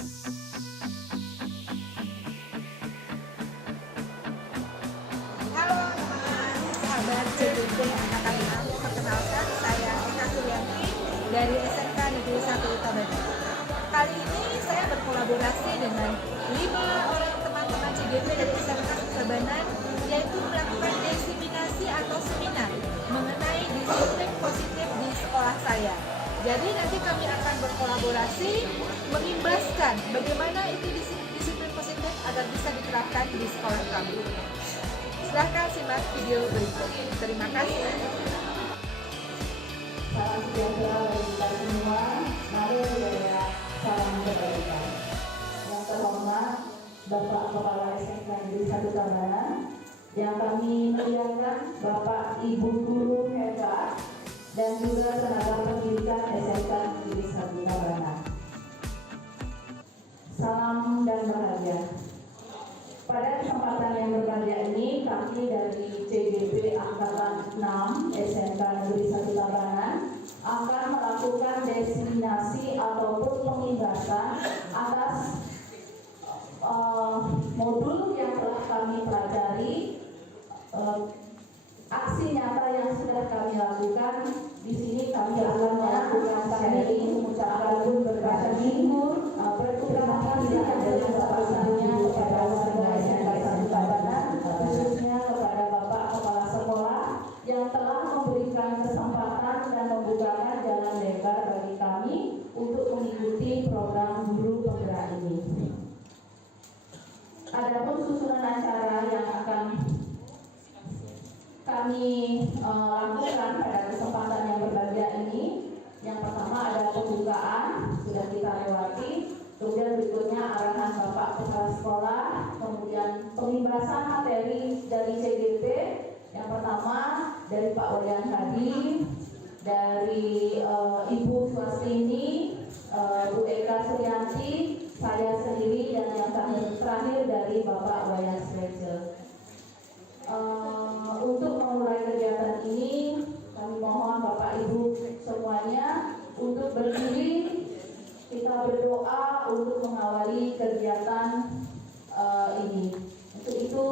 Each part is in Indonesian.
Halo teman-teman, sahabat CDP Anak-anak, perkenalkan saya Eka Suryanti dari SMK Negeri 1 Tabanan. Kali ini saya berkolaborasi dengan 5 orang teman-teman CDP dari SMK Tabanan, yaitu melakukan diseminasi atau seminar mengenai disiplin positif di sekolah saya. Jadi nanti kami akan berkolaborasi mengimbaskan bagaimana itu disiplin positif agar bisa diterapkan di sekolah kami. Silahkan simak video berikut. Terima kasih. Salam sejahtera bagi kita semua. Mari budaya salam kebaikan. Yang terhormat Bapak Kepala SMK Negeri 1 Tabanan, yang kami muliakan Bapak Ibu guru hebat dan juga tenaga pendidikan SMK Negeri 1 Tabanan. Salam dan bahagia. Pada kesempatan yang berbahagia ini, kami dari CDP Angkatan 6 SMK Negeri 1 Tabanan akan melakukan diseminasi ataupun pengibasan atas modul yang telah kami pelajari, aksi nyata yang sudah kami lakukan. Di sini kami akan melakukan sharing, mengucapkan berbahasa timur, berterima kasih dari sebesar-besarnya kepada warga SMK 1 Tabanan, khususnya kepada Bapak Kepala Sekolah yang telah memberikan kesempatan dan membukakan jalan lebar bagi kami untuk mengikuti program guru penggerak ini. Adapun susunan acara yang akan kami lakukan pada kesempatan yang berbahagia ini, yang pertama ada pembukaan, sudah kita lewati, kemudian berikutnya arahan Bapak Kepala Sekolah, kemudian pengibasan materi dari CDP, yang pertama dari Pak Wayan Hadi, dari Ibu Swastini, Bu Eka Suryanti, saya sendiri, dan yang terakhir dari Bapak Wayan Srejel. Untuk memulai kegiatan ini, kami mohon Bapak Ibu semuanya untuk berdiri, kita berdoa untuk mengawali kegiatan ini. Untuk itu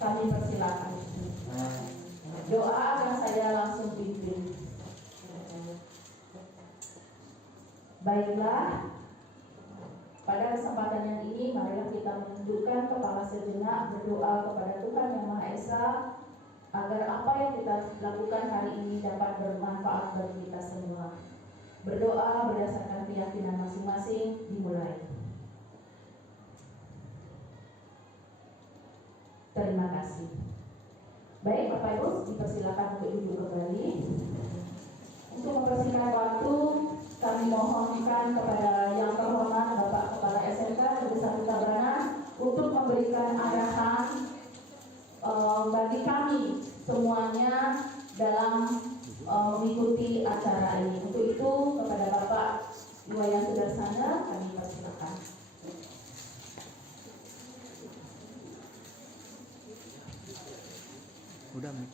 kami persilakan. Doa akan saya langsung pimpin. Baiklah, pada kesempatan yang ini, marilah kita menundukkan kepala sejenak, berdoa kepada Tuhan Yang Maha Esa agar apa yang kita lakukan hari ini dapat bermanfaat bagi kita semua. Berdoa berdasarkan keyakinan masing-masing, dimulai. Terima kasih. Baik, Bapak Ibu, dipersilakan untuk duduk kembali. Untuk mempersingkat waktu, kami mohonkan kepada yang terhormat Bapak Kepala SMK Negeri 1 Tabanan untuk memberikan arahan bagi kami semuanya dalam mengikuti acara ini. Untuk itu kepada Bapak Iwayan Sudarsana kami persilakan. Udah, Mi.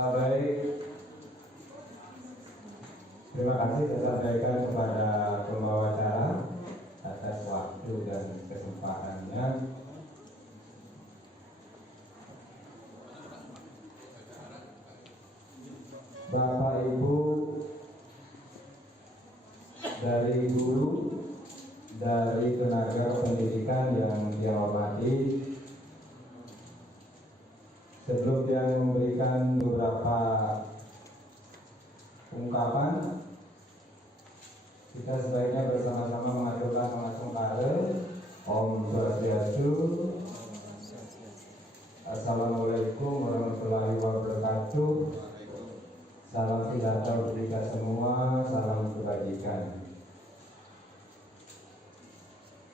Baik, terima kasih saya sampaikan kepada pembawa acara atas waktu dan kesempatannya. Bapak Ibu dari guru, dari tenaga pendidikan yang dia hormati, sebelum dia memberikan beberapa ungkapan, kita sebaiknya bersama-sama mengaturkan pengasungkara. Om Swastiastu. Assalamualaikum warahmatullahi wabarakatuh. Salam sejahtera untuk kita semua, salam kebajikan.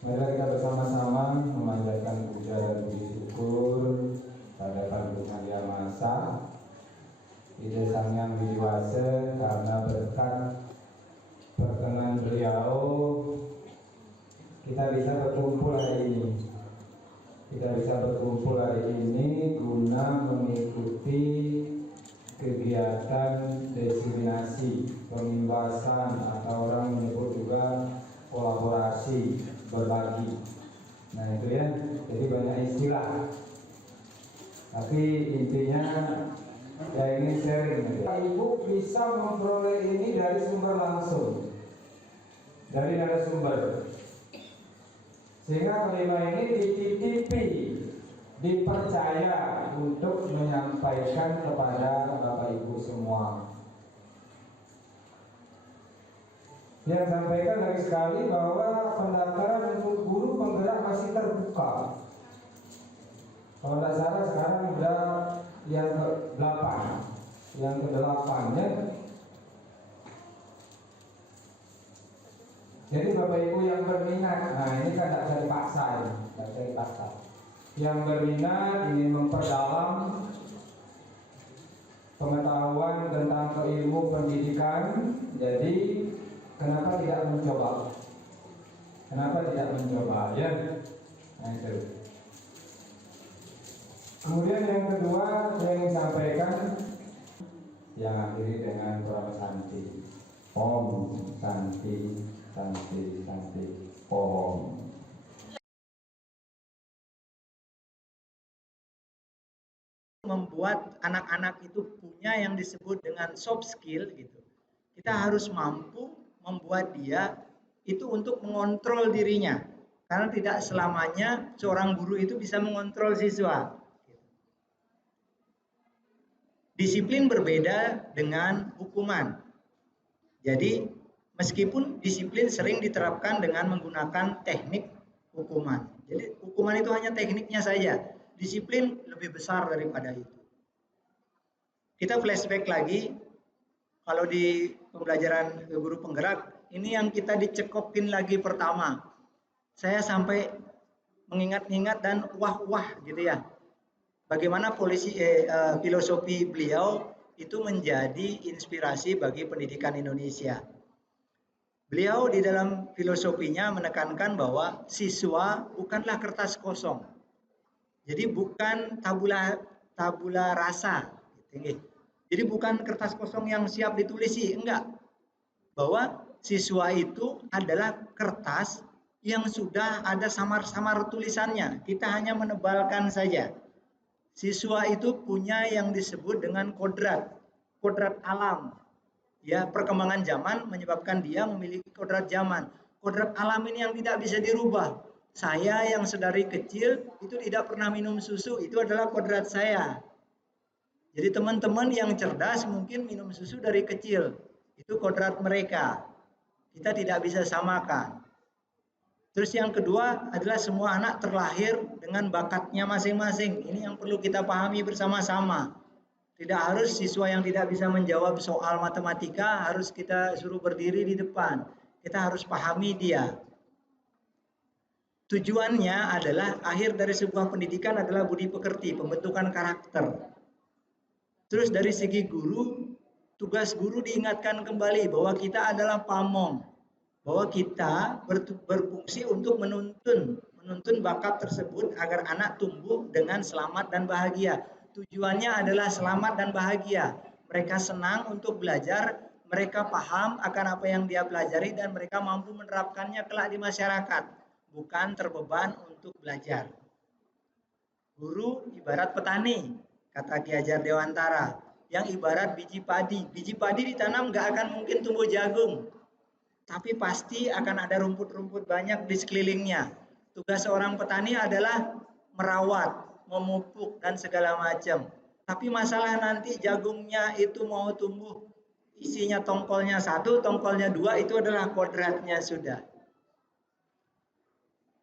Mari kita bersama-sama memanjatkan puja dan puji syukur pada Tuhan Yang Maha Esa, Ide Sang Yang Widiwasa, karena berkat kita bisa berkumpul hari ini. Kita bisa berkumpul hari ini guna mengikuti kegiatan destinasi, pemimbasan, atau orang menyebut juga kolaborasi, berbagi. Nah itu ya, jadi banyak istilah. Tapi intinya ya ini sharing. Ibu bisa memperoleh ini dari sumber langsung, dari narasumber. Sehingga kelima ini dititipi, dipercaya untuk menyampaikan kepada Bapak Ibu semua. Yang sampaikan dari sekali bahwa pendaftaran untuk guru penggerak masih terbuka. Kalau tidak salah sekarang sudah yang ke-8, yang ke-8 ya. Jadi Bapak Ibu yang berminat, nah ini kan tidak bisa dipaksa ya, tidak bisa dipaksa. Yang berminat ingin memperdalam pengetahuan tentang ilmu pendidikan, jadi kenapa tidak mencoba? Kenapa tidak mencoba ya? Nah itu. Kemudian yang kedua saya ingin sampaikan yang akhiri dengan Prama Santi. Om Santi, Santi, Santi, Om. Membuat anak-anak itu punya yang disebut dengan soft skill gitu. Kita harus mampu membuat dia itu untuk mengontrol dirinya. Karena tidak selamanya seorang guru itu bisa mengontrol siswa. Disiplin berbeda dengan hukuman. Jadi meskipun disiplin sering diterapkan dengan menggunakan teknik hukuman. Jadi hukuman itu hanya tekniknya saja. Disiplin lebih besar daripada itu. Kita flashback lagi, kalau di pembelajaran guru penggerak, ini yang kita dicekokin lagi pertama. Saya sampai mengingat-ingat dan wah-wah gitu ya. Bagaimana filosofi beliau itu menjadi inspirasi bagi pendidikan Indonesia. Beliau di dalam filosofinya menekankan bahwa siswa bukanlah kertas kosong. Jadi bukan tabula rasa. Jadi bukan kertas kosong yang siap ditulisi, enggak. Bahwa siswa itu adalah kertas yang sudah ada samar-samar tulisannya. Kita hanya menebalkan saja. Siswa itu punya yang disebut dengan kodrat alam. Ya, perkembangan zaman menyebabkan dia memiliki kodrat zaman. Kodrat alam ini yang tidak bisa dirubah. Saya yang sedari kecil itu tidak pernah minum susu, itu adalah kodrat saya. Jadi teman-teman yang cerdas mungkin minum susu dari kecil, itu kodrat mereka. Kita tidak bisa samakan. Terus yang kedua adalah semua anak terlahir dengan bakatnya masing-masing. Ini yang perlu kita pahami bersama-sama. Tidak harus siswa yang tidak bisa menjawab soal matematika harus kita suruh berdiri di depan. Kita harus pahami dia. Tujuannya adalah akhir dari sebuah pendidikan adalah budi pekerti, pembentukan karakter. Terus dari segi guru, tugas guru diingatkan kembali bahwa kita adalah pamong. Bahwa kita berfungsi untuk menuntun bakat tersebut agar anak tumbuh dengan selamat dan bahagia. Tujuannya adalah selamat dan bahagia. Mereka senang untuk belajar, mereka paham akan apa yang dia pelajari dan mereka mampu menerapkannya kelak di masyarakat, bukan terbeban untuk belajar. Guru ibarat petani, kata Ki Hajar Dewantara, yang ibarat biji padi. Biji padi ditanam nggak akan mungkin tumbuh jagung. Tapi pasti akan ada rumput-rumput banyak di sekelilingnya. Tugas seorang petani adalah merawat, memupuk, dan segala macam. Tapi masalah nanti jagungnya itu mau tumbuh, isinya tongkolnya 1, tongkolnya 2, itu adalah kodratnya sudah.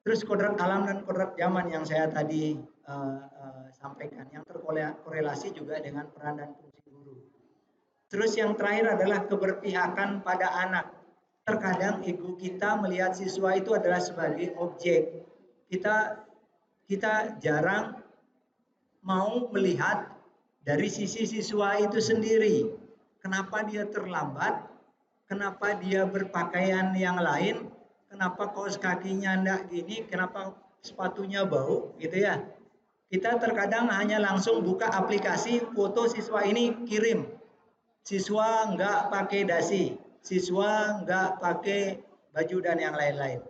Terus kodrat alam dan kodrat zaman yang saya tadi sampaikan, yang terkorelasi juga dengan peran dan fungsi guru. Terus yang terakhir adalah keberpihakan pada anak. Terkadang ego kita melihat siswa itu adalah sebagai objek. Kita jarang mau melihat dari sisi siswa itu sendiri. Kenapa dia terlambat? Kenapa dia berpakaian yang lain? kenapa kaos kakinya enggak gini, kenapa sepatunya bau, gitu ya. Kita terkadang hanya langsung buka aplikasi, foto siswa ini kirim. Siswa enggak pakai dasi, siswa enggak pakai baju dan yang lain-lain.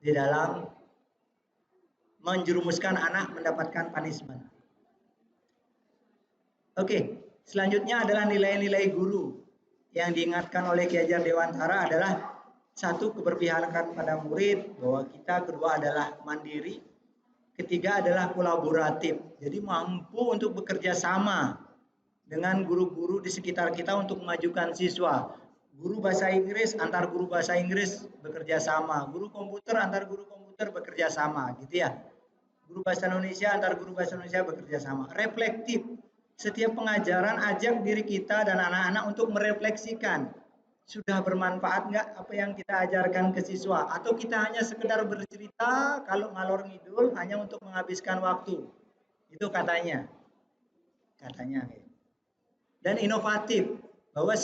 Di dalam menjerumuskan anak mendapatkan punishment. Oke, selanjutnya adalah nilai-nilai guru. Yang diingatkan oleh Ki Hajar Dewantara adalah satu, keberpihakan pada murid, bahwa kita kedua adalah mandiri, ketiga adalah kolaboratif, jadi mampu untuk bekerja sama dengan guru-guru di sekitar kita untuk memajukan siswa. Guru bahasa Inggris antar guru bahasa Inggris bekerja sama, guru komputer antar guru komputer bekerja sama, gitu ya. Guru bahasa Indonesia antar guru bahasa Indonesia bekerja sama. Reflektif, setiap pengajaran ajak diri kita dan anak-anak untuk merefleksikan, sudah bermanfaat nggak apa yang kita ajarkan ke siswa, atau kita hanya sekedar bercerita kalau ngalor ngidul hanya untuk menghabiskan waktu. Itu katanya. Dan inovatif, bahwa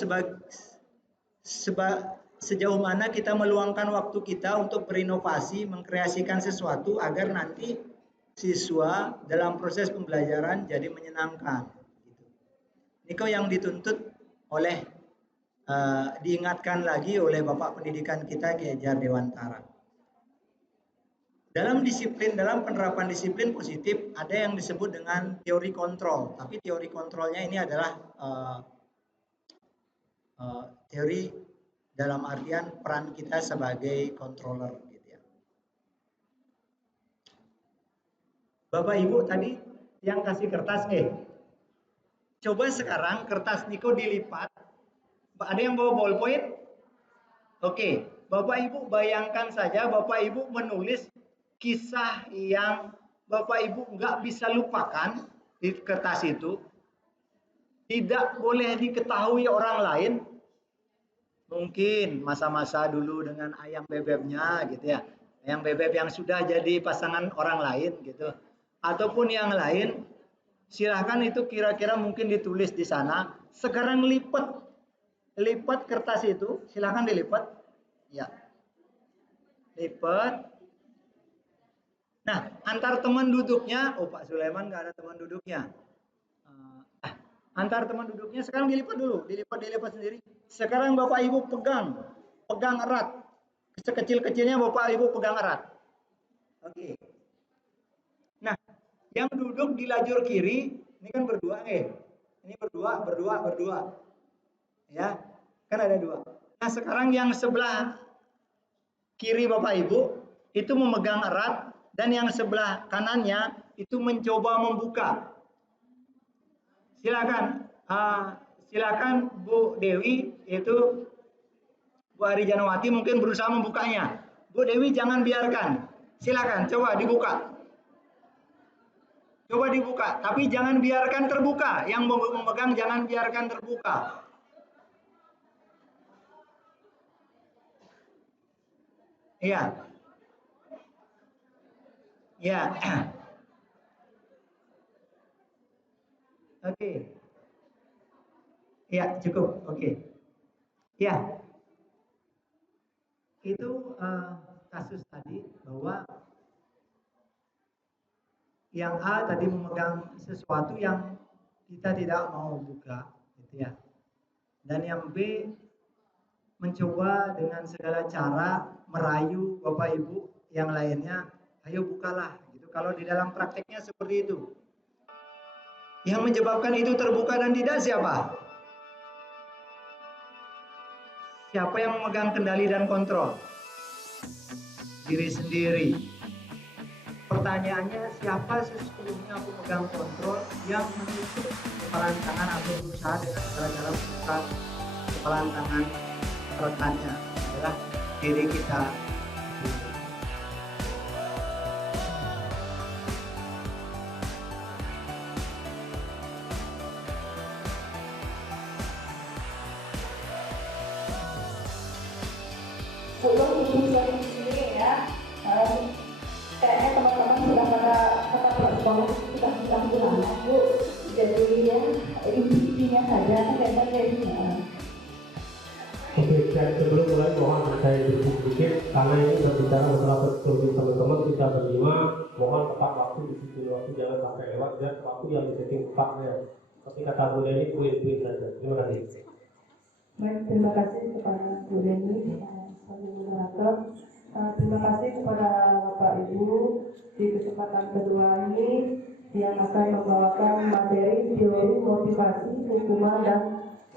sejauh mana kita meluangkan waktu kita untuk berinovasi, mengkreasikan sesuatu agar nanti siswa dalam proses pembelajaran jadi menyenangkan. Niko yang dituntut oleh diingatkan lagi oleh Bapak Pendidikan kita Ki Hajar Dewantara. Dalam penerapan disiplin positif ada yang disebut dengan teori kontrol, tapi teori kontrolnya ini adalah teori dalam artian peran kita sebagai controller, gitu ya. Bapak Ibu tadi yang kasih kertas, coba sekarang kertas Niko dilipat. Ada yang bawa ballpoint? Oke, Bapak Ibu bayangkan saja Bapak Ibu menulis kisah yang Bapak Ibu nggak bisa lupakan di kertas itu. Tidak boleh diketahui orang lain. Mungkin masa-masa dulu dengan ayam bebeknya, gitu ya. Ayam bebek yang sudah jadi pasangan orang lain, gitu. Ataupun yang lain, silahkan itu kira-kira mungkin ditulis di sana. Sekarang lipat kertas itu, silahkan dilipat, ya, lipat. Nah, antar teman duduknya, Pak Sulaiman nggak ada teman duduknya. Antar teman duduknya sekarang dilipat dulu, dilipat sendiri. Sekarang Bapak Ibu pegang erat, sekecil-kecilnya Bapak Ibu pegang erat. Oke. Nah, yang duduk di lajur kiri, ini kan berdua, ini berdua. Ya, kan ada dua. Nah, sekarang yang sebelah kiri Bapak Ibu itu memegang erat, dan yang sebelah kanannya itu mencoba membuka. Silakan Bu Dewi, itu Bu Ari Janawati mungkin berusaha membukanya. Bu Dewi jangan biarkan. Silakan coba dibuka. Tapi jangan biarkan terbuka. Yang memegang jangan biarkan terbuka. Iya. Ya. Oke. Ya, cukup. Oke. Ya. Itu kasus tadi bahwa yang A tadi memegang sesuatu yang kita tidak mau buka, gitu ya. Dan yang B mencoba dengan segala cara merayu Bapak Ibu yang lainnya, ayo bukalah, gitu. Kalau di dalam prakteknya seperti itu. Yang menyebabkan itu terbuka dan tidak siapa? Siapa yang memegang kendali dan kontrol? Diri sendiri. Pertanyaannya, siapa sesungguhnya pemegang kontrol yang menutup kepalan tangan atau berusaha dengan segala cara membuka kepalan tangan rekannya? Adalah diri kita. Sebelum diskusi sendiri ya, kayaknya teman-teman sudah pada respon, sudah bilang Bu, jadi ya intinya saja kayaknya kayak gini. Oke, sebelum mulai mohon saya sedikit karena ini berbicara masalah perspektif teman-teman kita berlima. Mohon tepat waktu di situ, waktu jangan sampai lewat dan waktu yang disetting tepatnya. Tapi kata Bu Leni poin-poin saja. Terima kasih. Baik, terima kasih kepada Bu Leni sebagai moderator. Terima kasih kepada Bapak Ibu di kesempatan kedua ini yang akan membawakan materi teori motivasi, hukuman dan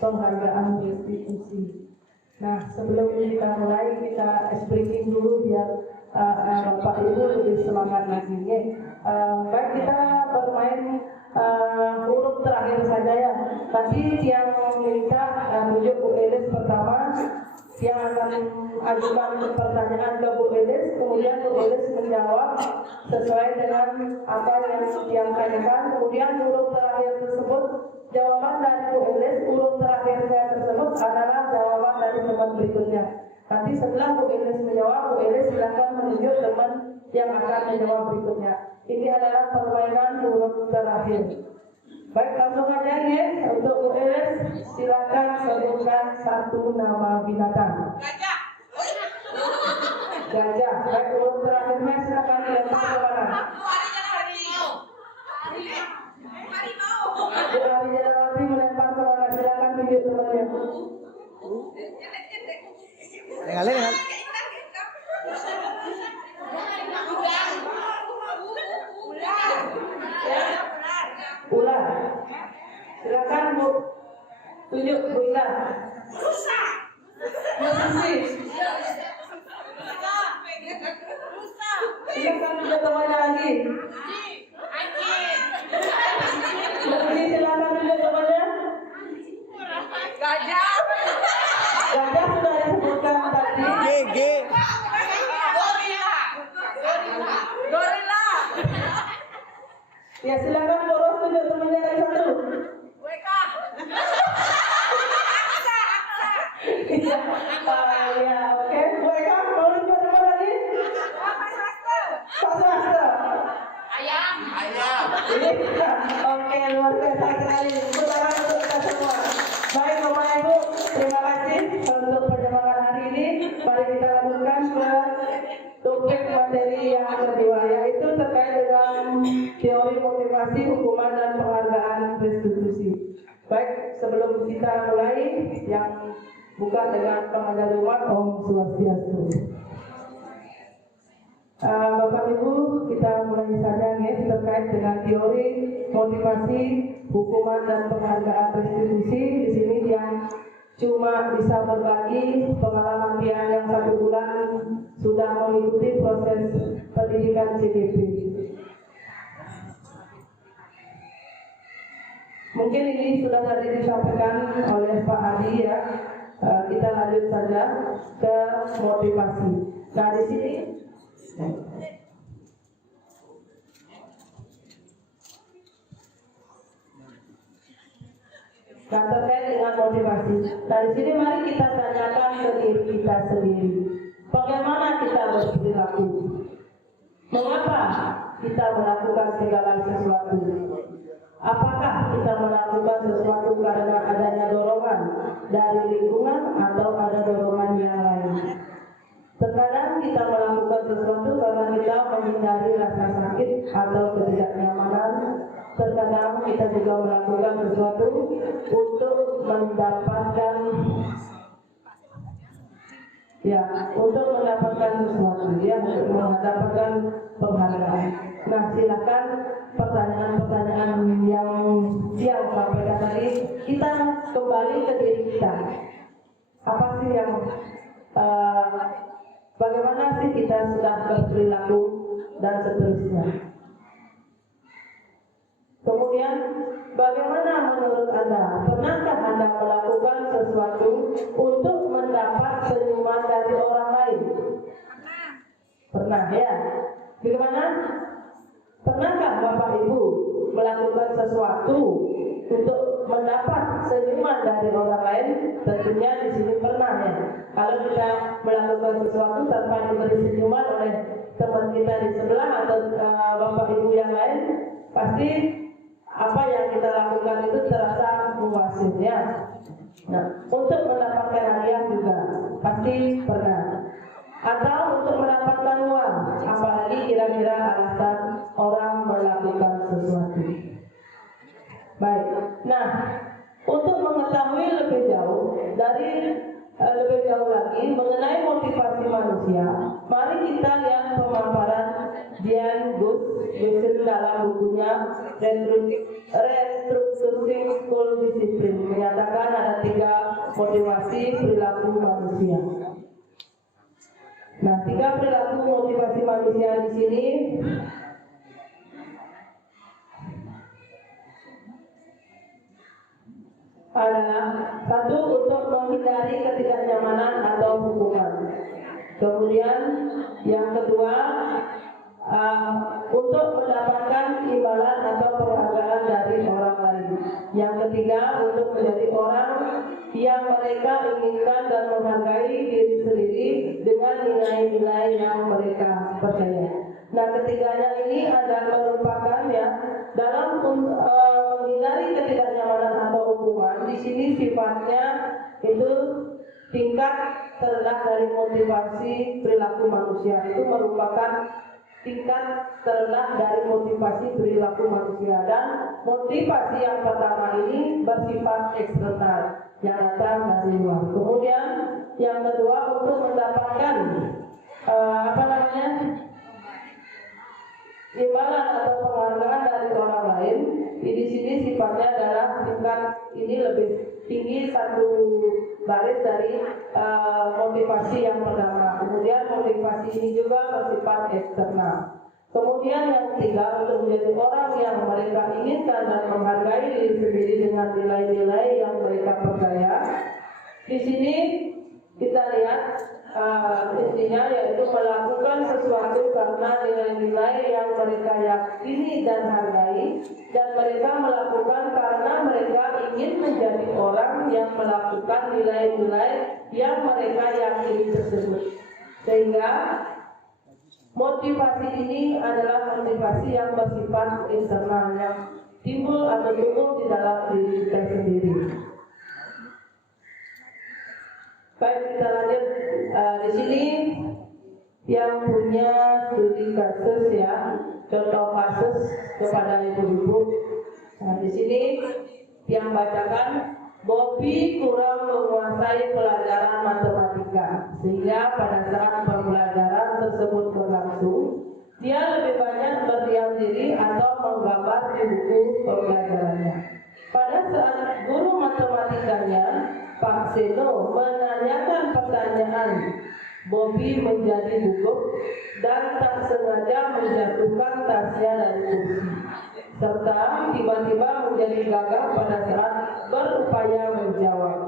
penghargaan restitusi. Nah, sebelum kita mulai, kita briefing dulu biar Bapak Ibu lebih semangat lagi. Baik, kita bermain huruf terakhir saja ya. Tadi yang minta menunjuk Bu Elis pertama, yang akan ajukan pertanyaan ke Bu Elis, kemudian Bu Elis menjawab sesuai dengan apa yang disampaikan. Kemudian huruf terakhir tersebut jawaban dari Bu Elis, huruf terakhir saya tersebut adalah jawaban dari teman berikutnya. Nanti setelah Bu Elis menjawab, Bu Elis silakan menunjuk teman yang akan menjawab berikutnya. Ini adalah permainan huruf terakhir. Baik, langsung aja ya. Untuk Bu Elis, silakan sebutkan satu nama binatang. Gajah. Gajah. Baik, huruf terakhirnya silakan dilempar ke mana? Bu Ari Jalawati melempar ke mana? Silakan tunjuk temannya. Dengar. Ular. Silakan Bu. Tunjuk Bu Ular. Rusa. Silakan tunjuk temannya lagi. Silakan tunjuk temannya. Gajah. Gajah sudah disebutkan tadi. G. Gorila. Ya, silakan boros tunjuk temannya lagi satu. Weka. Ya, oke. Mereka mau tunjuk teman lagi? Pak Swasta. Ayam. Oke, luar biasa sekali. Selamat untuk kita semua. Baik, Bapak Ibu, terima kasih untuk penyemangat hari ini. Mari kita lanjutkan ke topik materi yang kedua, yaitu terkait dengan teori motivasi, hukuman dan penghargaan restitusi. Baik, sebelum kita mulai, yang buka dengan pengajar umat Om Swastiastu. Bapak Ibu, kita mulai saja nih terkait dengan teori motivasi, hukuman dan penghargaan restitusi. Di sini yang cuma bisa berbagi pengalaman dia yang 1 bulan sudah mengikuti proses pendidikan CDP. Mungkin ini sudah tadi disampaikan oleh Pak Adi ya. Kita lanjut saja ke motivasi. Nah, di sini nah, terkait dengan motivasi. Nah, di sini mari kita tanyakan ke diri kita sendiri. Bagaimana kita berperilaku? Mengapa kita melakukan segala sesuatu? Apakah kita melakukan sesuatu karena adanya dorongan dari lingkungan atau ada dorongan yang lain? Terkadang kita melakukan sesuatu karena kita menghindari rasa sakit atau ketidaknyamanan. Terkadang kita juga melakukan sesuatu untuk mendapatkan sesuatu untuk mendapatkan penghargaan. Nah, silakan pertanyaan-pertanyaan yang sampaikan tadi kita kembali ke diri kita. Apa sih yang bagaimana sih kita sudah berperilaku dan seterusnya. Kemudian bagaimana menurut Anda? Pernahkah Anda melakukan sesuatu untuk mendapat senyuman dari orang lain? Pernah ya? Bagaimana? Pernahkah Bapak Ibu melakukan sesuatu untuk mendapat senyuman dari orang lain? Tentunya di sini pernah ya. Kalau kita melakukan sesuatu tanpa diberi senyuman oleh teman kita di sebelah atau Bapak Ibu yang lain, pasti apa yang kita lakukan itu terasa puasin ya. Nah, untuk mendapatkan hadiah juga pasti pernah. atau untuk mendapatkan uang, apalagi kira-kira alasan orang melakukan sesuatu. Baik, nah untuk mengetahui lebih jauh lagi mengenai motivasi manusia, mari kita lihat pemaparan Dian Gusin dalam bukunya Restructuring School Discipline, menyatakan ada 3 motivasi perilaku manusia. Nah, 3 perilaku motivasi manusia di sini adalah: 1, untuk menghindari ketidaknyamanan atau hukuman. Kemudian yang kedua, untuk mendapatkan imbalan atau penghargaan dari orang lain. Yang ketiga, untuk menjadi orang yang mereka inginkan dan menghargai diri sendiri dengan nilai-nilai yang mereka percaya. Nah, ketiganya ini adalah merupakan dalam menghindari ketidaknyamanan atau hukuman. Di sini sifatnya itu tingkat terendah dari motivasi perilaku manusia. Itu merupakan tingkat terendah dari motivasi perilaku manusia, dan motivasi yang pertama ini bersifat eksternal yang datang dari luar. Kemudian yang kedua, untuk mendapatkan imbalan atau penghargaan dari orang lain. Di sini sifatnya adalah tingkat ini lebih tinggi 1 baris dari motivasi yang pertama. Kemudian motivasi ini juga bersifat eksternal. Kemudian yang ketiga, untuk menjadi orang yang mereka inginkan dan menghargai diri sendiri dengan nilai-nilai yang mereka percaya. Di sini kita lihat intinya yaitu melakukan sesuatu karena nilai-nilai yang mereka yakini dan hargai, dan mereka melakukan karena mereka ingin menjadi orang yang melakukan nilai-nilai yang mereka yakini tersebut. Sehingga motivasi ini adalah motivasi yang bersifat internal, yang timbul atau tumbuh di dalam diri kita sendiri. Baik, kita lanjut. Di sini yang punya studi kasus contoh kasus kepada ibu-ibu. Nah, di sini yang bacakan, Bobby kurang menguasai pelajaran matematika, sehingga pada saat pembelajaran tersebut berlangsung, dia lebih banyak berdiam diri atau menggambar di buku pembelajarannya. Pada saat guru matematikanya, Pak Seno, menanyakan pertanyaan, Bobby menjadi gugup dan tak sengaja menjatuhkan tasnya dari kursi, serta tiba-tiba menjadi gagap pada saat berupaya menjawab.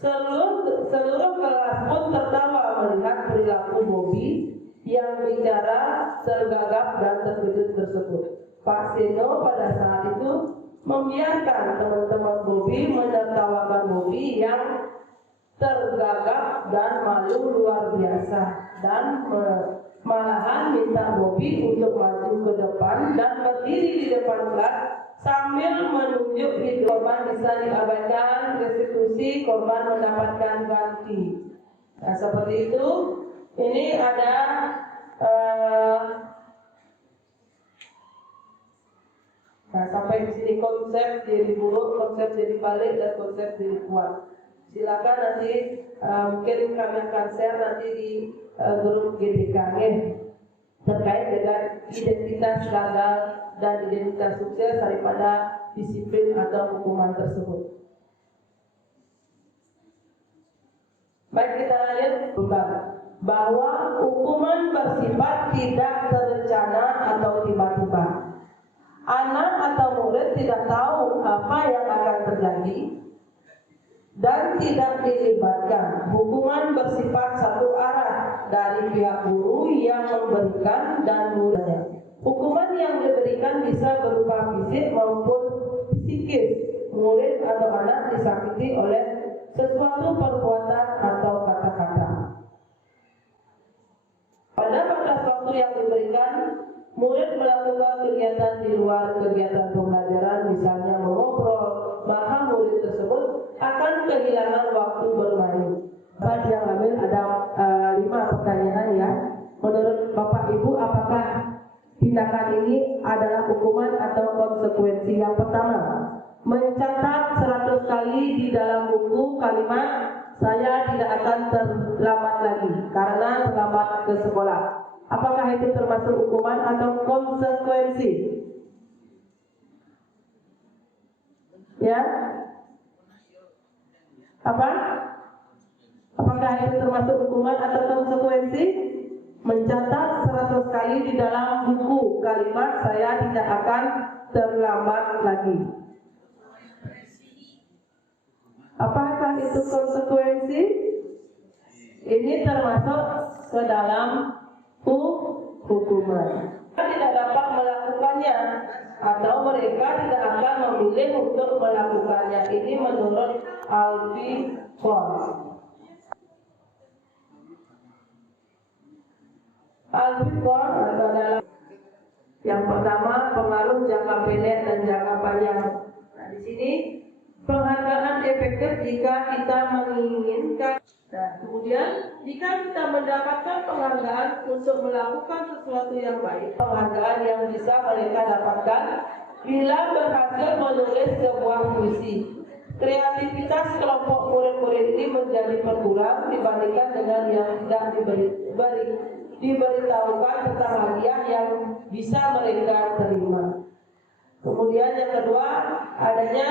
Seluruh kelas pun tertawa melihat perilaku Bobby yang bicara tergagap dan terkejut tersebut. Pak Seno pada saat itu membiarkan teman-teman Bobby menertawakan Bobby yang tergagap dan malu luar biasa, dan malahan minta Bobby untuk maju ke depan dan berdiri di depan kelas sambil menunjuk di korban bisa diabaikan, restitusi, korban mendapatkan ganti. Nah, seperti itu. Ini ada nah, sampai di sini konsep jadi buruk, konsep jadi balik, dan konsep jadi kuat. Silakan nanti mungkin kami akan share nanti di grup GDKG terkait dengan identitas gagal dan identitas sukses daripada disiplin atau hukuman tersebut. Baik, kita lanjut bahwa hukuman bersifat tidak terencana atau tiba-tiba. Anak atau murid tidak tahu apa yang akan terjadi dan tidak dilibatkan. Hukuman bersifat satu arah dari pihak guru yang memberikan dan muridnya. Hukuman yang diberikan bisa berupa fisik maupun psikis. Murid atau anak disakiti oleh sesuatu perbuatan atau kata-kata. Pada batas waktu yang diberikan, murid melakukan kegiatan di luar kegiatan pembelajaran, misalnya mengobrol, maka murid tersebut akan kehilangan waktu bermain. Yang ambil ada 5 pertanyaan ya. Menurut Bapak Ibu, apakah tindakan ini adalah hukuman atau konsekuensi? Yang pertama, mencatat 100 kali di dalam buku kalimat saya tidak akan terlambat lagi karena terlambat ke sekolah. Apakah itu termasuk hukuman atau konsekuensi? Ya? Apa? Apakah itu termasuk hukuman atau konsekuensi? Mencatat 100 kali di dalam buku kalimat saya tidak akan terlambat lagi. Apakah itu konsekuensi? Ini termasuk ke dalam hukuman. Tidak dapat melakukannya atau mereka tidak akan memilih untuk melakukannya. Ini menurut Alfie Ford. Alfie Ford adalah yang pertama pengaruh jangka pendek dan jangka panjang. Nah, di sini penghargaan efektif jika kita menginginkan. Nah, kemudian jika kita mendapatkan penghargaan untuk melakukan sesuatu yang baik, penghargaan yang bisa mereka dapatkan bila berhasil menulis sebuah puisi. Kreativitas kelompok murid-murid ini menjadi berkurang dibandingkan dengan yang tidak diberitahukan tentang hadiah yang bisa mereka terima. Kemudian yang kedua, adanya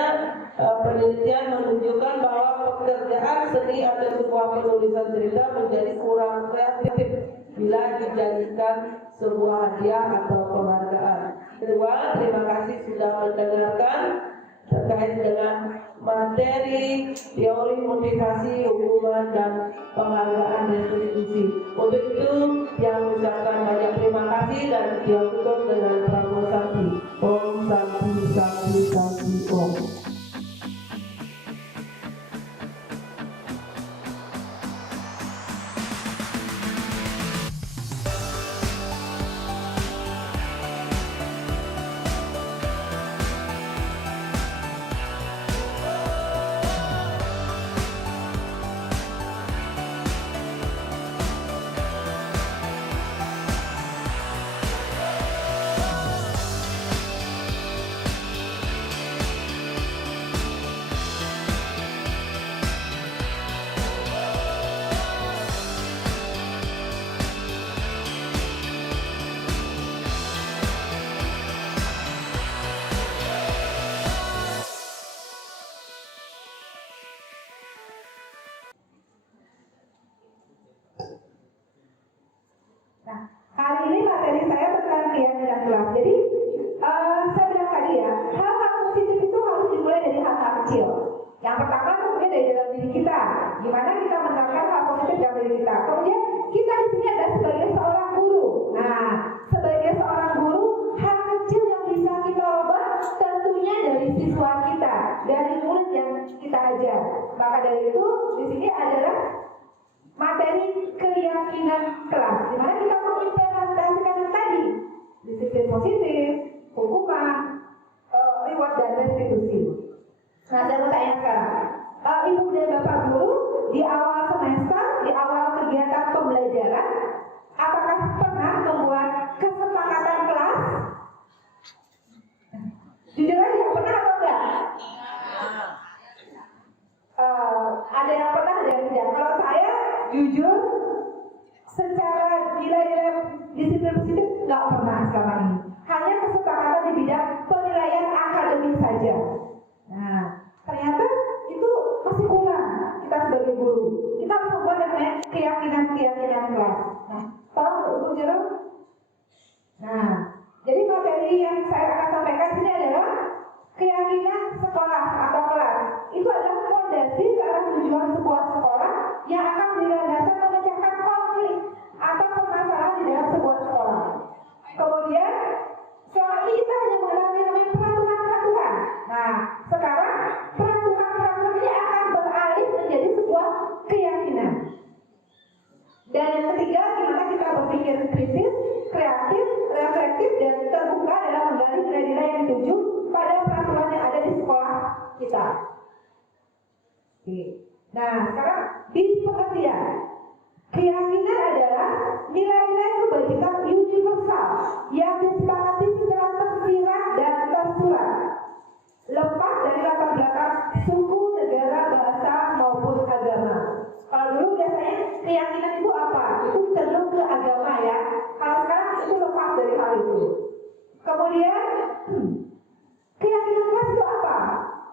penelitian menunjukkan bahwa pekerjaan seni atau sebuah penulisan cerita menjadi kurang kreatif bila dijadikan sebuah hadiah atau penghargaan. Kedua, terima kasih sudah mendengarkan terkait dengan materi, teori motivasi, hukuman, dan penghargaan restitusi. Untuk itu, yang mengucapkan banyak terima kasih dan dia tutup dengan Pramu Sakti. Om Sakti Sakti Sakti Om. Nah, kali ini materi saya tentang keyakinan kelas. Jadi, saya bilang tadi ya, hal-hal positif itu harus dimulai dari hal-hal kecil. Yang pertama tentunya dari dalam diri kita. Gimana kita menerapkan hal positif dalam diri kita. Kemudian kita di sini adalah sebagai seorang guru. Nah, sebagai seorang guru, hal kecil yang bisa kita ubah tentunya dari siswa kita, dari murid yang kita ajar. Maka dari itu, di sini adalah materi keyakinan kelas, di mana kita mengimplementasikan tadi disiplin positif, hukuman, reward dan restitusi. Nah, saya mau tanya sekarang, Ibu dan Bapak Guru di awal semester, di awal kegiatan pembelajaran, apakah pernah membuat kesepakatan kelas? Jujur aja, pernah atau enggak? Ada yang pernah, ada yang tidak. Kalau saya jujur, secara nilai-nilai disiplin positif nggak pernah selama ini. Hanya kesepakatan di bidang penilaian akademik saja. Nah, ternyata itu masih kurang kita sebagai guru. Kita harus membuat yang namanya keyakinan kelas. Nah, tahu Ibu Jero? Nah, jadi materi yang saya akan sampaikan sini adalah keyakinan sekolah atau kelas. Itu adalah fondasi ke arah tujuan sebuah sekolah yang akan dilandaskan memecahkan konflik atau permasalahan di dalam sebuah sekolah. Kemudian, selama ini kita hanya mengenal yang namanya peraturan-peraturan. Nah, sekarang peraturan-peraturan ini akan beralih menjadi sebuah keyakinan. Dan yang ketiga, gimana kita berpikir kritis, kreatif, reflektif, dan terbuka dalam menggali nilai-nilai yang dituju pada peraturan yang ada di sekolah kita. Oke. Nah, sekarang di pengertian Keyakinan adalah nilai-nilai kebajikan universal yang disepakati secara tersirat dan tersurat, lepas dari latar belakang suku, negara, bahasa maupun agama. Kalau dulu biasanya keyakinan itu apa? Itu cenderung ke agama ya. Kalau sekarang itu lepas dari hal itu. Kemudian keyakinan kelas itu apa?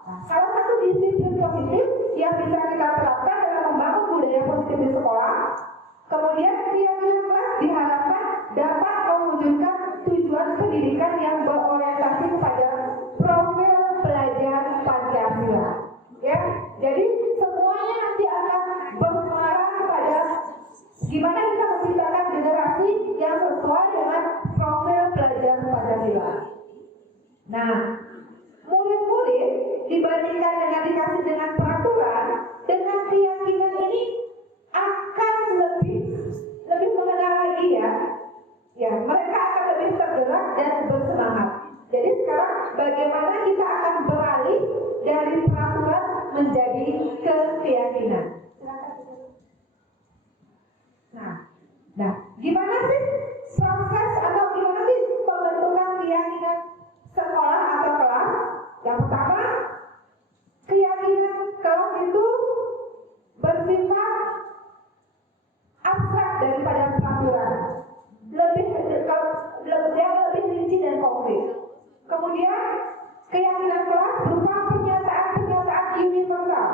Nah, salah satu disiplin positif yang bisa kita terapkan dalam membangun budaya positif di sekolah. Kemudian keyakinan kelas diharapkan dapat mewujudkan tujuan pendidikan yang berorientasi kepada profil pelajar Pancasila. Ya, jadi semuanya nanti akan bermuara kepada gimana kita menciptakan generasi yang sesuai dengan profil pelajar Pancasila. Nah, murid-murid dibandingkan dengan dikasih dengan peraturan, dengan keyakinan ini akan lebih mengenal lagi ya. Ya, mereka akan lebih tergerak dan bersemangat. Jadi sekarang bagaimana kita akan beralih dari peraturan menjadi ke keyakinan. Nah, gimana sih proses atau gimana sih pembentukan keyakinan sekolah atau kelas? Yang pertama, keyakinan kelas itu bersifat abstrak daripada peraturan, lebih rinci dan konkret. Kemudian keyakinan kelas berupa pernyataan-pernyataan universal.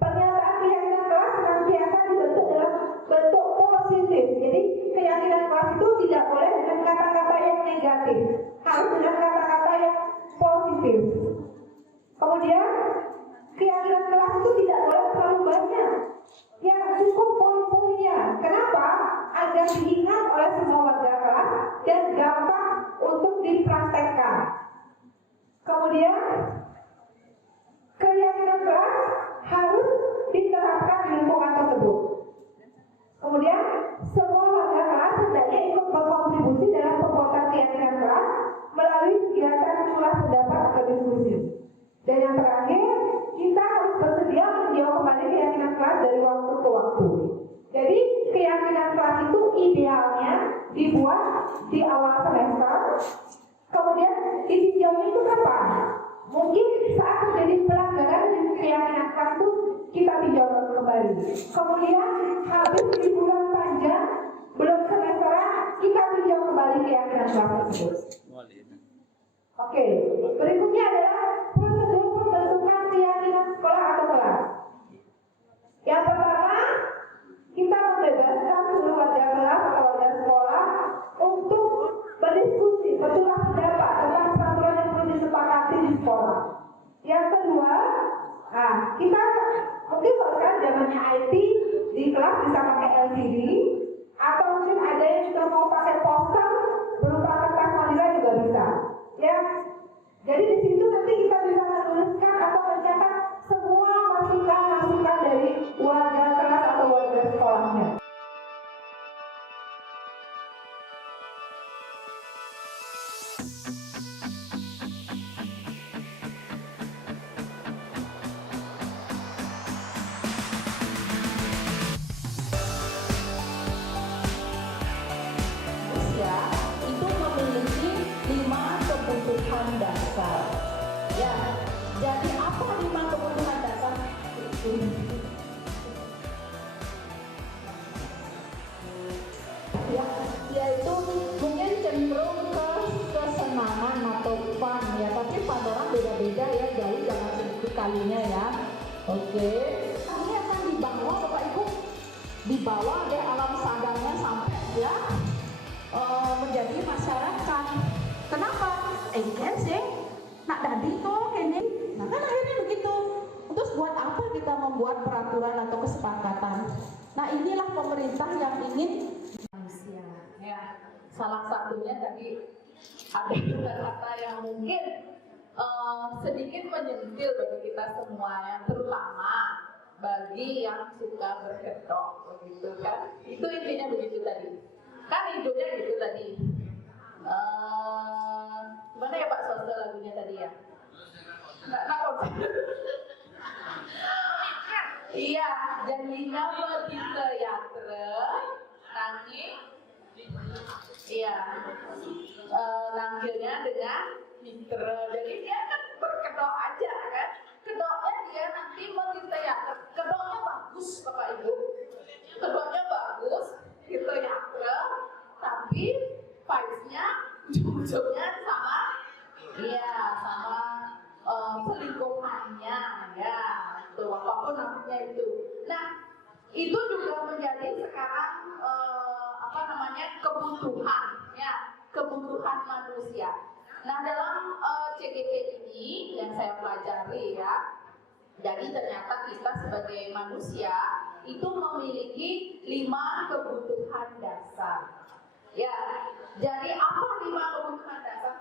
Pernyataan keyakinan kelas senantiasa dibentuk dalam bentuk positif. Jadi keyakinan kelas itu tidak boleh dengan kata-kata yang negatif, harus dengan kata-kata yang positif. Kemudian keyakinan kelas itu tidak boleh terlalu banyak, yang cukup poin-poinnya. Kenapa? Agar diingat oleh semua warga kelas dan gampang untuk dipraktekkan. Kemudian keyakinan kelas harus diterapkan di lingkungan tersebut. Kemudian semua warga kelas hendaknya ikut berkontribusi dalam pembuatan keyakinan kelas melalui kegiatan curah pendapat atau diskusi. Dan yang terakhir, kita harus bersedia meninjau kembali keyakinan kelas dari waktu ke waktu. Jadi keyakinan kelas itu idealnya dibuat di awal semester. Kemudian ditinjaunya itu kapan? Mungkin saat terjadi pelanggaran di keyakinan kelas itu kita tinjau kembali. Kemudian habis liburan panjang, belum semesteran, kita tinjau kembali keyakinan kelas tersebut. Oke, berikutnya adalah prosedur pembentukan keyakinan sekolah atau kelas. Yang pertama, kita membebaskan seluruh warga kelas atau warga sekolah untuk berdiskusi, bertukar pendapat tentang peraturan yang perlu disepakati di sekolah. Yang kedua, kita mungkin kalau sekarang zamannya IT, di kelas bisa pakai LCD, atau mungkin ada yang juga mau pakai poster berupa kertas manila juga bisa. Ya, jadi di situ nanti kita bisa menuliskan atau mencatat semua masukan-masukan dari warga kelas atau warga sekolahnya. Itu memiliki 5 kebutuhan dasar. Ya, jadi apa 5 kebutuhan dasar itu? Ya, yaitu mungkin cenderung ke kesenangan atau fun ya, tapi pada orang beda-beda ya, jadi jangan sedikit kalinya ya. Oke, ini akan dibawa Bapak Ibu, dibawa deh alam sadarnya sampai ya menjadi masyarakat. Kenapa? Kan sih nak dadi toh ini. Nah kan akhirnya begitu. Terus buat apa kita membuat peraturan atau kesepakatan? Nah inilah pemerintah yang ingin manusia. Ya, salah satunya tadi ada kata yang mungkin sedikit menyentil bagi kita semua, yang terutama bagi yang suka berkedok, begitu kan? Itu intinya begitu tadi. Kan hidupnya gitu tadi. Gimana ya Pak Sosto lagunya tadi ya? Nggak tahu. Iya, janjinya begitu ya nangis iya nanggilnya dengan mitra. Jadi dia kan berkedok aja kan, kedoknya dia nanti begitu ya, kedoknya bagus Bapak Ibu, kedoknya bagus gitu ya, tapi vibes-nya ujung-ujungnya sama iya sama selingkuhannya ya, itu apapun namanya itu. Nah itu juga menjadi sekarang kebutuhan ya, kebutuhan manusia. Nah dalam CGP ini yang saya pelajari ya, jadi ternyata kita sebagai manusia itu memiliki 5 kebutuhan dasar. Ya, jadi apa 5 kebutuhan dasar?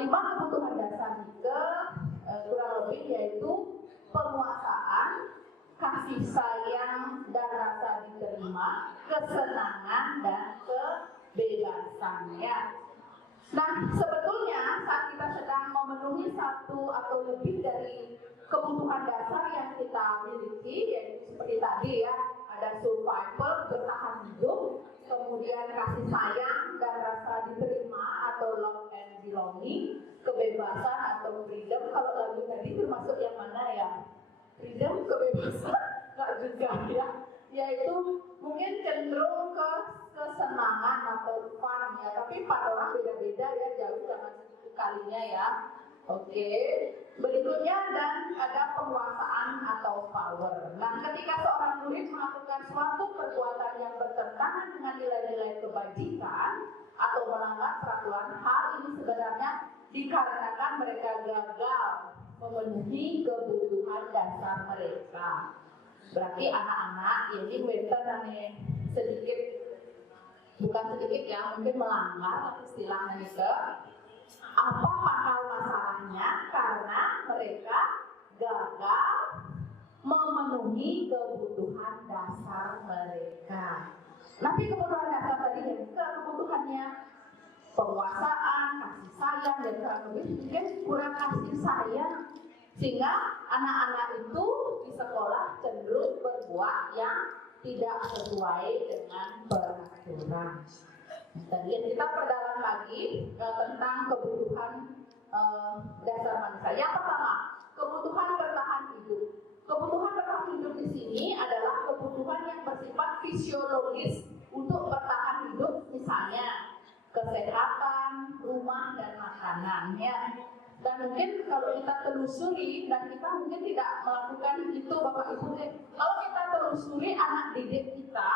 Lima kebutuhan dasar itu kurang lebih yaitu penguasaan, kasih sayang dan rasa diterima, kesenangan dan kebebasan ya. Nah sebetulnya saat kita sedang memenuhi satu atau lebih dari kebutuhan dasar yang kita miliki, yaitu seperti tadi ya, ada survival, bertahan hidup, kemudian kasih sayang dan rasa diterima atau love and belonging, kebebasan atau freedom. Kalau lagu tadi termasuk yang mana ya? Freedom, kebebasan, nggak juga ya, yaitu mungkin cenderung ke kesenangan atau fun ya, tapi pada orang beda-beda ya, jauh jangan segitu kalinya ya. Oke, berikutnya dan ada penguasaan atau power. Nah, ketika seorang murid melakukan suatu perbuatan yang bertentangan dengan nilai-nilai kebajikan atau melanggar peraturan, hal ini sebenarnya dikarenakan mereka gagal memenuhi kebutuhan dasar mereka. Berarti anak-anak ini nih sedikit, bukan sedikit ya, mungkin melanggar istilahnya itu. Apa pangkal masalahnya? Karena mereka gagal memenuhi kebutuhan dasar mereka. Tapi kebutuhan dasar tadi yang kebutuhannya penguasaan, kasih sayang dan kurang lebih mungkin kurang kasih sayang, sehingga anak-anak itu di sekolah cenderung berbuat yang tidak sesuai dengan peraturan. Tadi kita perdalam lagi tentang kebutuhan dasar manusia. Yang pertama, kebutuhan bertahan hidup. Kebutuhan bertahan hidup di sini adalah kebutuhan yang bersifat fisiologis untuk bertahan hidup, misalnya kesehatan, rumah dan makanan ya. Dan mungkin kalau kita telusuri, dan kita mungkin tidak melakukan itu Bapak Ibu, kalau kita telusuri anak didik kita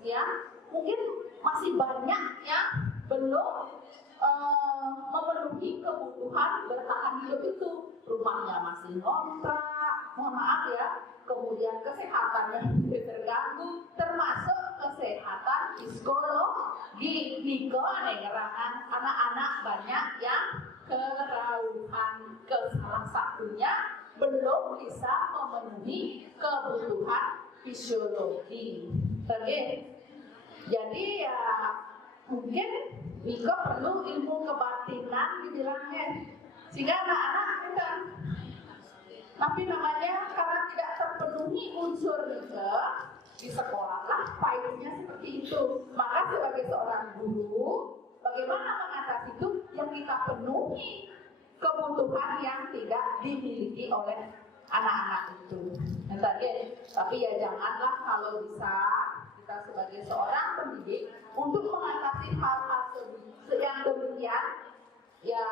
ya, mungkin masih banyak yang belum memenuhi kebutuhan bertahan hidup itu. Rumahnya masih ngontrak, mohon maaf ya, kemudian kesehatannya terganggu, termasuk kesehatan psikologi. Niko ngerangan anak-anak banyak yang kerauhan, ke salah satunya belum bisa memenuhi kebutuhan fisiologi. Oke, jadi ya mungkin Niko perlu ilmu kebatinan dibilangnya, sehingga anak-anak kan, tapi namanya karena tidak terpenuhi unsur Niko di sekolah lah, failnya seperti itu. Maka sebagai seorang guru, bagaimana mengatasi itu? Yang kita penuhi kebutuhan yang tidak dimiliki oleh anak-anak itu. Tapi ya janganlah kalau bisa kita sebagai seorang pendidik untuk mengatasi hal-hal yang demikian, ya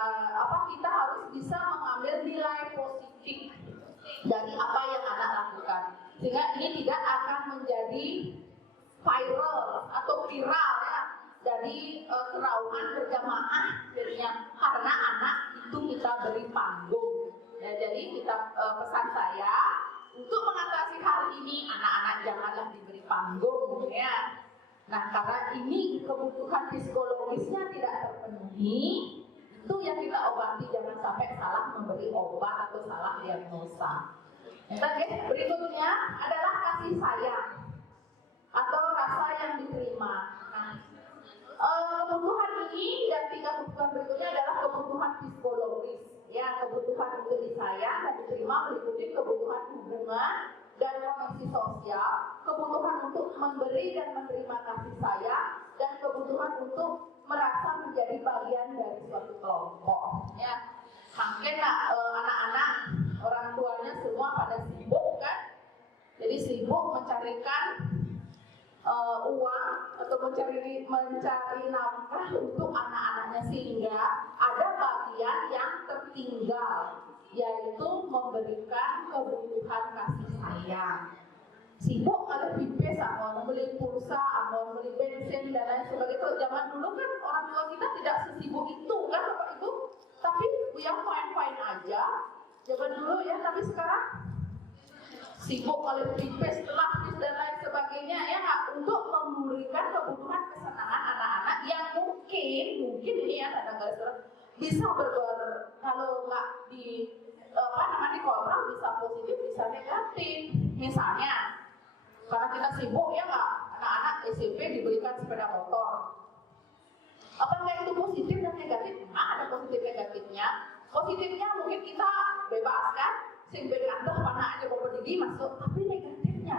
kita harus bisa mengambil nilai positif dari apa yang anak lakukan, sehingga ini tidak akan menjadi viral atau viral ya, jadi kerauhan berjamaah jadinya, karena anak itu kita beri panggung ya. Jadi kita pesan saya untuk mengatasi hal ini, anak-anak janganlah diberi panggung ya. Nah, karena ini kebutuhan psikologisnya tidak terpenuhi, itu yang kita obati. Jangan sampai salah memberi obat atau salah diagnosa. Oke, berikutnya adalah kasih sayang atau rasa yang diterima. Nah, kebutuhan ini dan 3 kebutuhan berikutnya adalah kebutuhan psikologis. Ya, kebutuhan untuk disayang dan diterima meliputi kebutuhan hubungan dan koneksi sosial, kebutuhan untuk memberi dan menerima kasih sayang, dan kebutuhan untuk merasa menjadi bagian dari suatu kelompok. Ya, mungkin anak-anak orang tuanya semua pada sibuk kan, jadi sibuk mencarikan uang atau mencari nafkah untuk anak-anaknya, sehingga ada bagian yang tertinggal, yaitu memberikan kebutuhan kasih sayang. Sibuk ada pipes, amon beli pulsa, amon beli bensin dan lain sebagainya. Kalau zaman dulu kan orang tua kita tidak sesibuk itu kan Bapak Ibu, tapi yang fine-fine aja zaman dulu ya, tapi sekarang sibuk oleh pipes, telapis dan lain sebagainya ya, untuk memberikan kebutuhan kesenangan anak-anak yang mungkin ini ya kadang-kadang bisa kalau nggak dikontrol bisa positif bisa negatif. Misalnya karena kita sibuk ya nggak, anak-anak SMP diberikan sepeda motor. Apakah itu positif dan negatif? Nah, ada positif negatifnya. Positifnya mungkin kita bebaskan simpen kantor mana aja mau pergi masuk, tapi negatifnya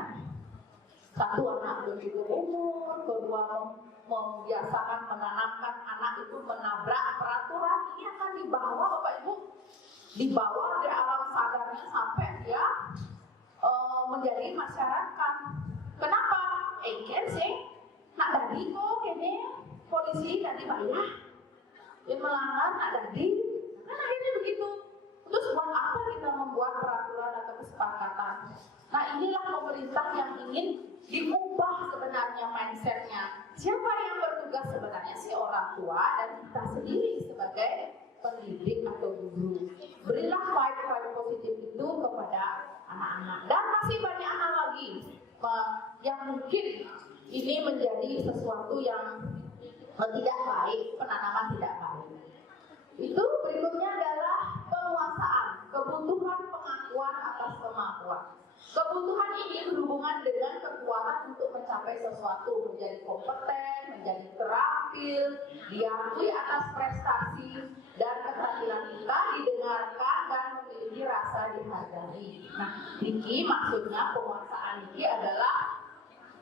satu, anak belum cukup umur, kedua membiasakan menanamkan anak itu menabrak peraturan. Ini akan dibawa Bapak Ibu, dibawa dari alam sadarnya sampai dia menjadi masyarakat. Kenapa? Kan sih nak dadi kok ini polisi tadi bayar dia melanggar nak dadi kan akhirnya begitu. Terus buat apa kita membuat peraturan atau kesepakatan? Nah, inilah pemerintah yang ingin diubah sebenarnya mindsetnya. Siapa yang bertugas sebenarnya? Si orang tua dan kita sendiri sebagai pendidik atau guru. Berilah vibe positif itu kepada anak-anak. Dan masih banyak hal lagi yang mungkin ini menjadi sesuatu yang tidak baik, penanaman tidak baik. Itu berikutnya adalah penguasaan, kebutuhan pengakuan atas kemampuan. Kebutuhan ini berhubungan dengan kekuatan untuk mencapai sesuatu, menjadi kompeten, menjadi terampil, diakui atas prestasi, dan keterampilan kita didengarkan dan memiliki rasa dihargai. Nah, Niki maksudnya penguasaan Niki adalah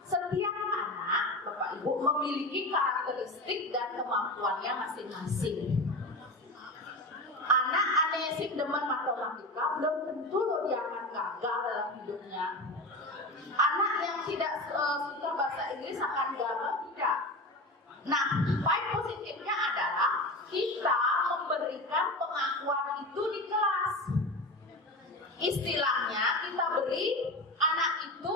setiap anak, Bapak Ibu, memiliki karakteristik dan kemampuannya masing-masing. Anak anesim demen matematika belum tentu loh dia akan gagal dalam hidupnya. Anak yang tidak suka bahasa Inggris akan gagal, tidak. Nah, poin positifnya adalah kita memberikan pengakuan itu di kelas. Istilahnya kita beri anak itu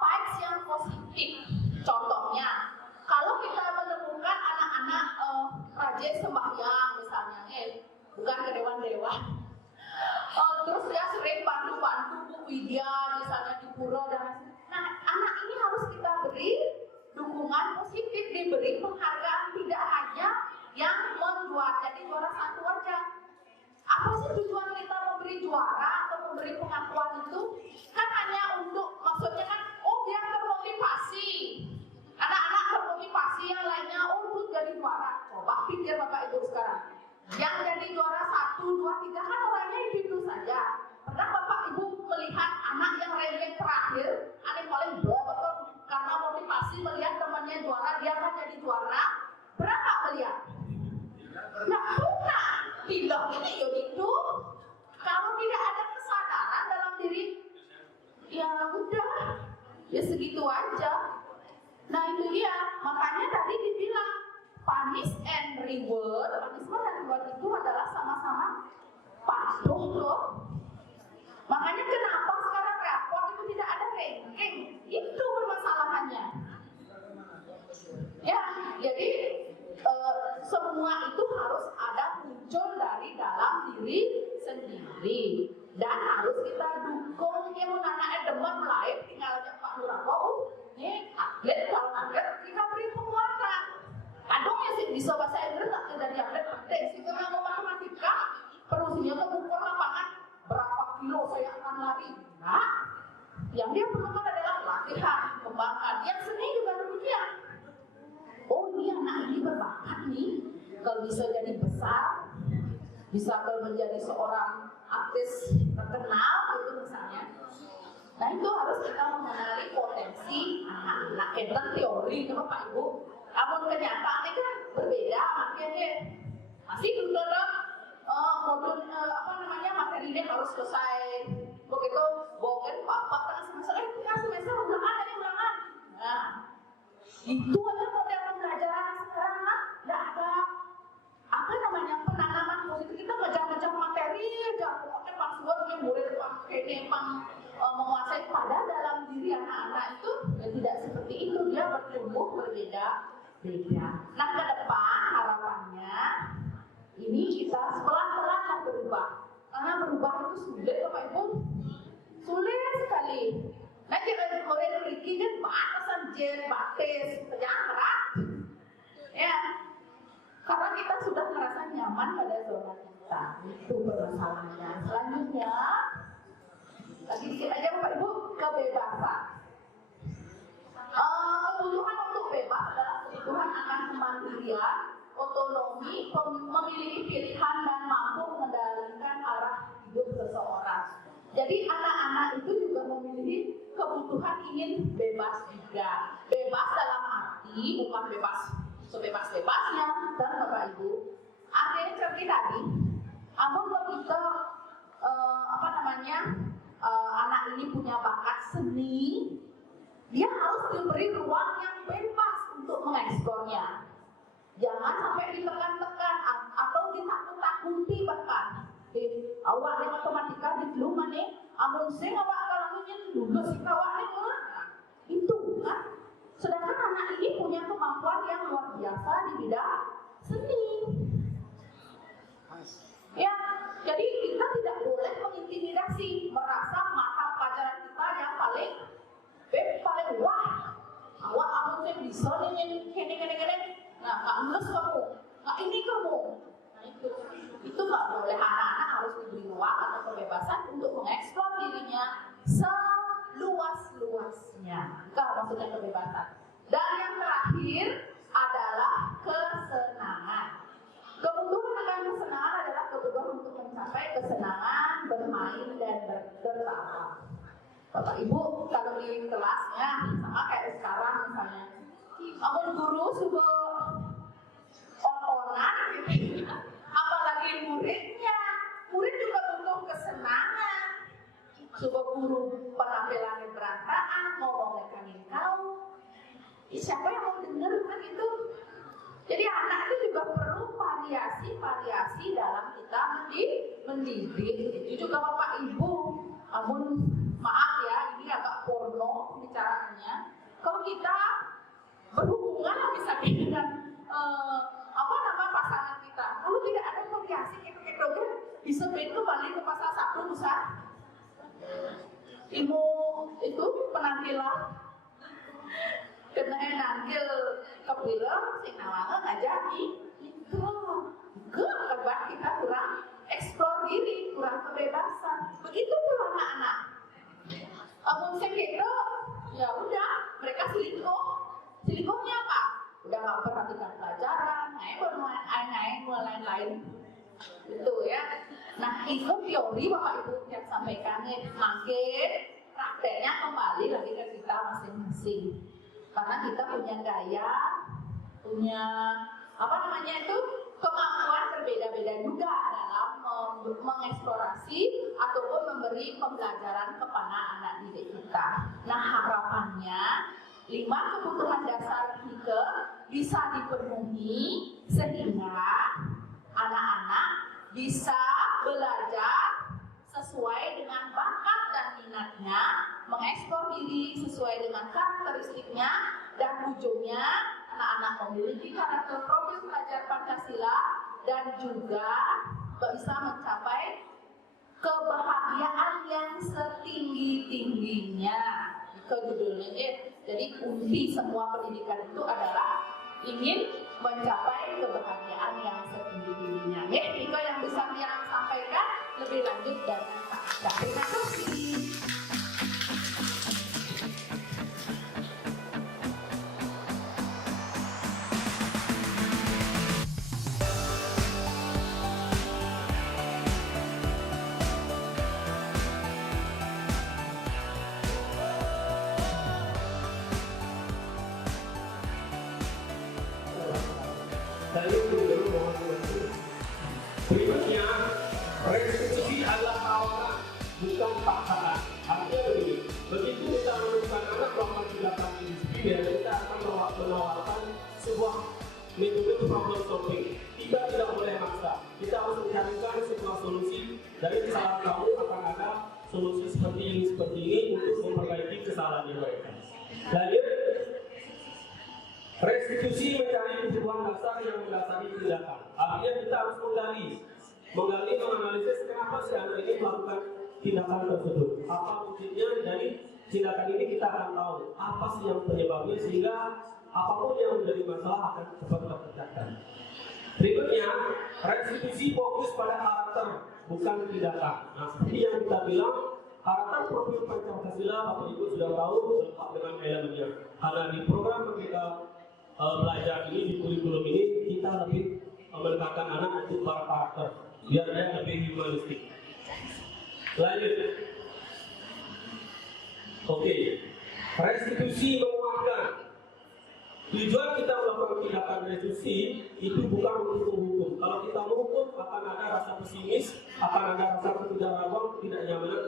vibes yang positif. Contohnya, kalau kita menemukan anak-anak rajin sembahyang misalnya, bukan ke dewan-dewan, terus dia sering bantu-bantu Bu Widya misalnya di pura dan lain-lain. Nah, anak ini harus kita beri dukungan positif, diberi penghargaan, tidak hanya yang menjuara, jadi juara satu aja. Apa sih tujuan kita memberi juara atau memberi pengakuan itu? Kan hanya untuk, maksudnya kan, biar termotivasi. Anak-anak termotivasi, yang lainnya untuk jadi juara. Coba pikir Bapak Ibu sekarang. Yang jadi juara 1, 2, 3 kan orangnya itu saja. Pernah Bapak Ibu melihat anak yang ranking terakhir, anak paling betul karena motivasi melihat temannya juara, dia akan jadi juara. Pernah nggak melihat? Nggak pernah. Bilang ini itu. Kalau tidak ada kesadaran dalam diri, ya udah, ya segitu aja. Nah itu dia, makanya tadi dibilang punish and reward, punishment dan reward itu adalah sama-sama patuh loh. Makanya kenapa sekarang raport itu tidak ada ranking, itu permasalahannya. Ya, jadi semua itu harus ada muncul dari dalam diri sendiri dan harus kita dukung. Ya mau anak demen lain tinggal aja Pak Lurah, nih atlet, kalau atlet kita beri penguatan. Kadang ya sih bisa bahasa Inggris tak dari atlet penting sih, karena mau matematika perlunya mengukur lapangan berapa kilo saya akan lari ini kalau bisa jadi besar, bisa kalau menjadi seorang artis terkenal itu misalnya. Nah itu harus kita mengenali potensi anak-anak. Tentang teori itu Bapak Ibu, namun kenyataannya kan berbeda makanya. Masih dalam modul materinya harus selesai begitu bogen Pak tengah semester semester ulangan. Nah itu aja model pembelajaran sekarang nggak ada penanaman positif. Kita ngejar materi aja pokoknya password murid ini menguasai. Padahal dalam diri anak-anak itu tidak seperti itu, dia bertumbuh berbeda-beda. Nah ke depan harapannya ini kita pelan-pelan berubah, karena berubah itu sulit Bapak Ibu, sulit sekali. Nah kita murid memiliki kan batasan batis yang berat ya, karena kita sudah merasa nyaman pada zona kita. Itu permasalahannya. Selanjutnya lagi aja Bapak Ibu, kebebasan. Kebutuhan untuk bebas adalah kebutuhan akan kemandirian, otonomi, memiliki pilihan dan mampu mengendalikan arah hidup seseorang. Jadi anak-anak itu juga memiliki kebutuhan ingin bebas juga. Bebas dalam arti bukan bebas sebebas-bebasnya dan Bapak Ibu. Artinya seperti tadi, namun kalau kita anak ini punya bakat seni, dia harus diberi ruang yang bebas untuk mengeksplornya. Jangan sampai ditekan-tekan atau ditakut-takuti bahkan. Awak yang matematika di rumah nih, amun sing awak kalau lulus awak nih itu kan. Sedangkan anak ini punya kemampuan yang luar biasa di bidang seni. Ya, jadi kita tidak boleh mengintimidasi, merasa mata pelajaran kita yang paling wah. Awak amun sing bisa nih kene. Nah, nggak lulus kamu, nggak ini kamu. Nah itu nggak boleh. Anak-anak harus diberi ruang atau kebebasan untuk mengeksplor dirinya seluas-luasnya. Itu maksudnya kebebasan. Dan yang terakhir adalah kesenangan. Kebutuhan akan kesenangan adalah kebutuhan untuk mencapai kesenangan, bermain dan bertawa. Bapak Ibu kalau di kelasnya sama kayak sekarang misalnya, amun guru sudah on-onan gitu, apalagi muridnya. Murid juga butuh kesenangan. Coba guru penampilannya berantakan, ngomongnya kanin kau. Siapa yang mau dengar kan itu? Jadi anak itu juga perlu variasi dalam kita mendidik. Itu juga Bapak Ibu. Amun maaf ya, ini agak porno bicaraannya. Kalau kita berhubungan bisa dengan pasangan kita, kalau tidak ada variasi kita bisa kembali ke pasal 1 besar. Ilmu itu penampilan kena nangkil kebilang sing nawanga ngajaki itu kebat kita kurang eksplor diri, kurang kebebasan. Begitu pula anak-anak. Amun sing gitu, ya udah mereka selingkuhnya apa? Udah nggak perhatikan pelajaran, main lain-lain. Itu ya. Nah itu teori Bapak Ibu yang sampaikan makin prakteknya kembali lagi ke kita masing-masing. Karena kita punya gaya, punya kemampuan berbeda-beda juga dalam mengeksplorasi ataupun memberi pembelajaran kepada anak didik kita. Nah harapannya 5 kebutuhan dasar kita bisa dipenuhi sehingga anak-anak bisa belajar sesuai dengan bakat dan minatnya, mengeksplor diri sesuai dengan karakteristiknya, dan ujungnya anak-anak memiliki karakter profil pelajar Pancasila dan juga bisa mencapai kebahagiaan yang setinggi-tingginya. Itu judulnya. Jadi kunci semua pendidikan itu adalah ingin mencapai kebahagiaan yang setinggi-tingginya. Itu yang bisa saya sampaikan lebih lanjut dan terima kasih. ini guru mohon dibantu. Berikutnya, restitusi adalah tawaran, bukan paksaan. Artinya begini, begitu kita menemukan anak melakukan tindakan disiplin, kita akan menawarkan sebuah metode problem solving. Kita tidak boleh maksa. Kita harus mencarikan sebuah solusi. Dari kesalahan kamu akan ada solusi seperti ini untuk memperbaiki kesalahan mereka. Lanjut, restitusi mencari kebutuhan dasar yang mendasari tindakan. Artinya kita harus menggali, menganalisis kenapa si anak ini melakukan tindakan tersebut. Apa motifnya dari tindakan ini, kita akan tahu apa sih yang penyebabnya sehingga apapun yang menjadi masalah akan cepat terpecahkan. Berikutnya, restitusi fokus pada karakter, bukan tindakan. Nah, seperti yang kita bilang, karakter profil Pancasila, Bapak Ibu sudah tahu lengkap dengan elemennya. Karena di program yang kita belajar ini, di kurikulum ini, kita lebih mendekatkan anak untuk para karakter, biar dia lebih humanistik. Lanjut. Oke, restitusi menguatkan. Tujuan kita melakukan tindakan restitusi itu bukan untuk menghukum. Kalau kita menghukum akan ada rasa pesimis, akan ada rasa ketidaknyamanan, tidak nyaman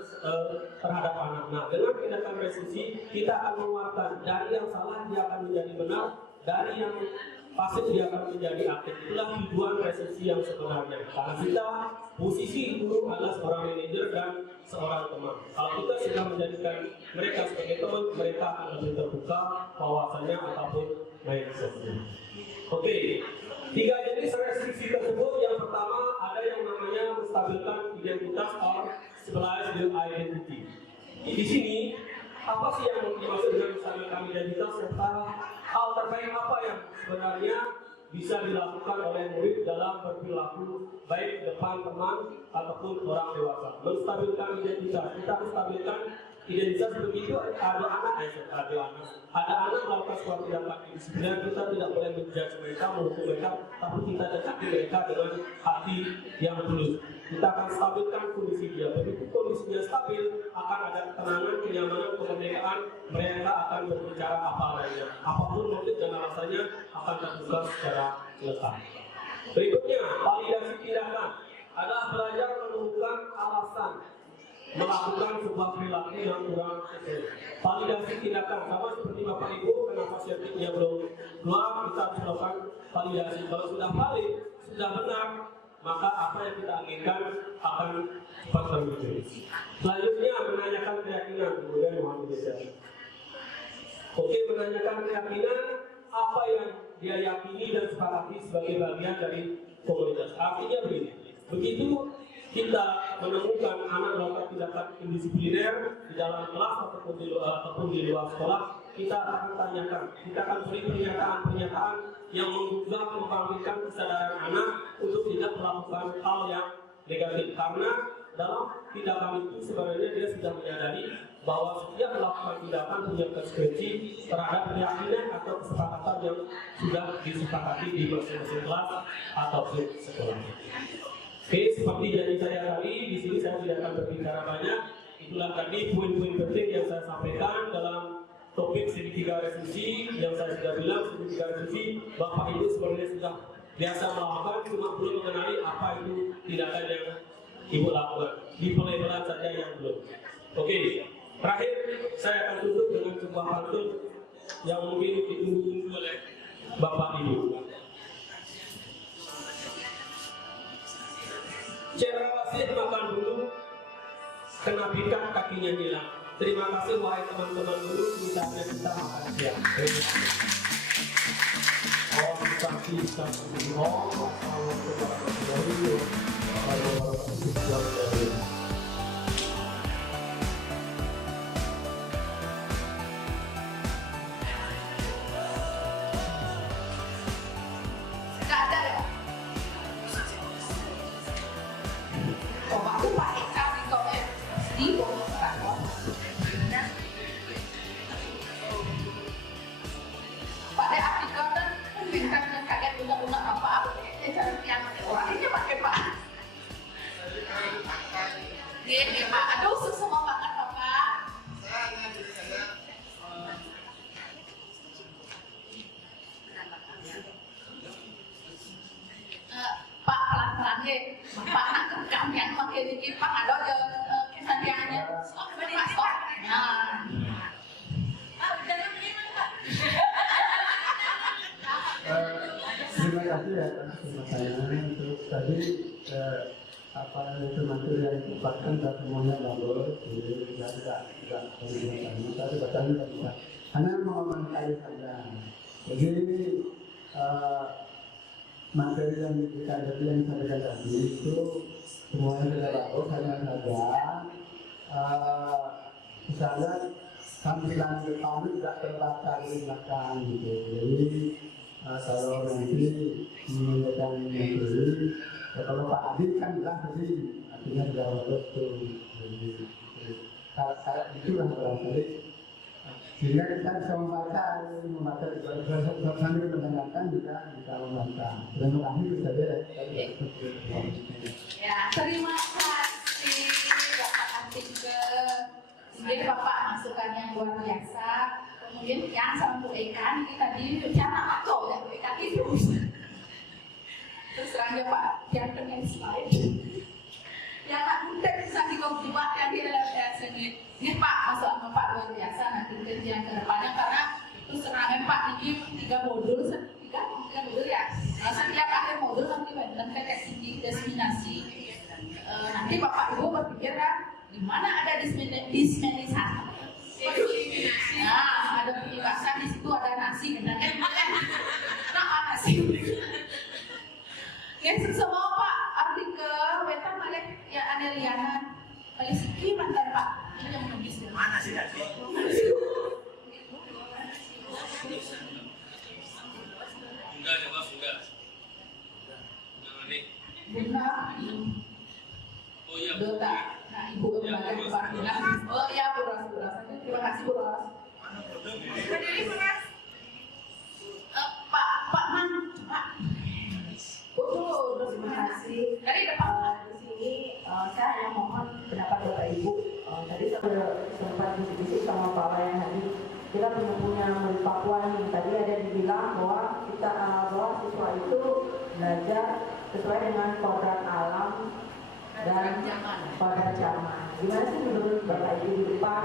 terhadap anak. Nah, dengan tindakan restitusi kita akan menguatkan. Dari yang salah dia akan menjadi benar, dari yang pasif dia akan menjadi aktif. Itulah tujuan restitusi yang sebenarnya. Karena kita posisi guru adalah seorang manajer dan seorang teman. Kalau kita sudah menjadikan mereka sebagai teman, mereka akan lebih terbuka wawasannya ataupun mindset. Oke, 3 jenis restriksi tersebut. Yang pertama ada yang namanya menstabilkan identitas or stabilize the identity. Di sini apa sih yang dimaksud dengan menstabilkan identitas serta hal terbaik apa yang sebenarnya bisa dilakukan oleh murid dalam berperilaku baik depan teman ataupun orang dewasa. Menstabilkan identitas, kita menstabilkan identitas begitu ada anak melakukan suatu tindakan indisipliner, kita tidak boleh menjudge mereka, menghukum mereka, tapi kita dekati mereka dengan hati yang tulus. Kita akan stabilkan kondisi dia. Begitu kondisinya stabil, akan ada ketenangan, kenyamanan, kemerdekaan. Mereka akan berbicara apa adanya. Apapun motif dan alasannya akan terbuka secara lekas. Berikutnya, validasi tindakan adalah belajar menemukan alasan melakukan sebuah perilaku yang kurang sesuai. Validasi tindakan sama seperti Bapak Ibu, kenapa sertifikatnya belum keluar, kita harus melakukan validasi. Kalau sudah valid, sudah benar, maka apa yang kita inginkan akan cepat terwujud. Selanjutnya menanyakan keyakinan, kemudian mohon dijelaskan. Oke, menanyakan keyakinan apa yang dia yakini dan sepakati sebagai bagian dari komunitas. Artinya begini, begitu kita menemukan anak melakukan tindakan indisipliner di dalam kelas ataupun di luar sekolah, kita akan tanyakan, kita akan beri pernyataan yang menggugah membangkitkan kesadaran anak untuk tidak melakukan hal yang negatif. Karena dalam tindakan itu sebenarnya dia sudah menyadari bahwa setiap melakukan tindakan punya konsekuensi terhadap keyakinan atau kesepakatan yang sudah disepakati di masing-masing kelas ataupun sekolah. Oke, seperti janji saya tadi, di sini saya tidak akan berbicara banyak. Itulah tadi poin-poin penting yang saya sampaikan dalam topik segitiga restitusi. Yang saya sudah bilang, segitiga restitusi Bapak Ibu sebenarnya sudah biasa melakukan, cuma belum mengenali apa itu tindakan yang Ibu lakukan. Di pelabelan saja yang belum. Oke, terakhir saya akan tutup dengan sebuah pantun yang mungkin ditunggu-tunggu oleh Bapak Ibu. Cendrawasih makan dulu, kena pikat kakinya hilang. Terima kasih wahai teman-teman guru, misalnya kita makan siang. Oh, kita bisa Yang orang ini pakai pak. ye, bapak nak rekam yang pakai dikit pak ada kesan diangnya, masuk. Nah, jangan gimana pak? Terima kasih ya atas pertanyaannya. Terus tadi apa itu materi yang dipakaikan tidak semuanya bagus, jadi tidak perlu tapi bacanya bisa. Hanya mengomentari saja. Jadi materi yang diberikan tadi yang disampaikan tadi itu semuanya tidak bagus, hanya saja misalnya tampilan depan tidak terbaca di belakang gitu. Jadi kalau nanti menyampaikan materi, kalau Pak Adi kan bilang tadi artinya tidak bagus tuh. Jadi kayak itulah barangkali. Sehingga kita bisa membaca sambil mendengarkan juga bisa membaca. Terima kasih bisa beres. Ya, terima kasih Bapak Atike. Jadi Bapak masukan yang luar biasa. Kemudian yang sama Bu Eka ini tadi cara atau ya Bu Eka itu. Terus terang ya Pak, yang dengan slide. Yang nak mudah bisa dibuat yang di dalam sini. Ini Pak masukan Bapak luar biasa nanti yang kedepannya karena itu serangan Pak ini 3 modul ya. Setiap akhir modul nanti benteng kayak sini destinasi. Nanti Bapak Ibu berpikir kan di mana ada dismenisasi. Nah, ada penjelasan di situ ada nasi kan? Nah, nasi. Yang semua Pak artikel wetan balik ya ada lianan balik siki mantan Pak. Ini yang menulis mana sih tadi? Enggak coba enggak. Bunga. Oh iya. Dota. Nah, Ibu kembali ke Pak Bunga. Oh iya, Buras. Terima kasih, Buras. Berdiri, Buras. Pak Man, Pak. Terima kasih. Dari depan. Di sini saya hanya mohon pendapat Bapak Ibu. Tadi saya sempat diskusi sama Pak Wayan tadi. Kita punya murid Papua nih. Tadi ada dibilang bahwa kita bahwa siswa itu belajar sesuai dengan kodrat alam dan kodrat zaman. Gimana sih menurut Bapak Ibu di depan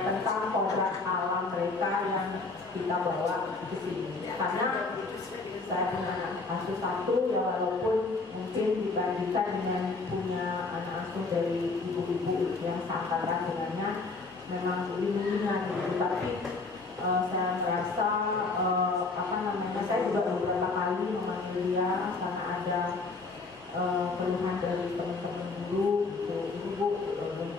tentang kodrat alam mereka yang kita bawa ke sini? Karena saya punya anak asuh satu ya walaupun mungkin dibandingkan dengan punya anak asuh dari ibu-ibu yang seangkatan dengannya memang bimbingan gitu. Tapi saya merasa saya juga beberapa kali memanggil dia karena ada keluhan dari teman-teman dulu gitu, ibu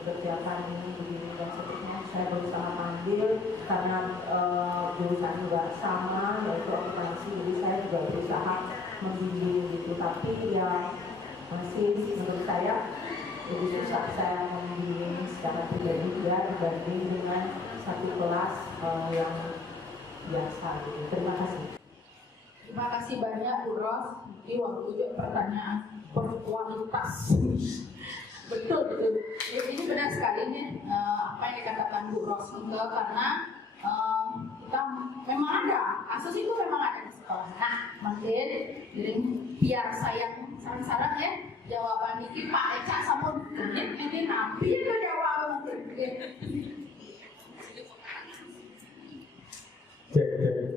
kerjakan ini begini dan seterusnya. Saya berusaha manggil karena jurusan juga sama yaitu akuntansi, jadi saya juga berusaha membimbing gitu, tapi ya masih menurut saya lebih susah saya membimbing secara pribadi juga dibanding dengan satu kelas yang biasa gitu. Terima kasih. Terima kasih banyak Bu Ros. Jadi waktu itu pertanyaan berkualitas. Betul. Ini benar sekali nih apa yang dikatakan Bu Ros karena kita memang ada kasus itu memang ada di sekolah. Nah, mungkin jadi biar saya saran-saran ya jawaban ini Pak Eca sama ini nanti itu jawaban mungkin.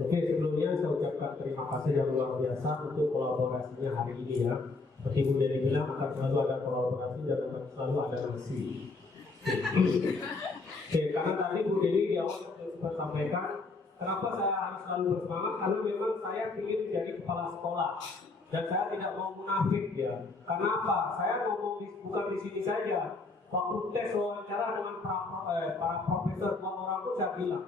Oke, sebelumnya saya ucapkan terima kasih yang luar biasa untuk kolaborasinya hari ini ya. Seperti Bu Deni bilang akan selalu ada kolaborasi dan akan selalu ada nasi. Oke, karena tadi Bu Deni di awal sempat sampaikan kenapa saya harus selalu bersemangat karena memang saya ingin menjadi kepala sekolah dan saya tidak mau munafik ya. Karena apa? Saya ngomong bukan di sini saja. Waktu tes wawancara dengan para profesor orang itu saya bilang,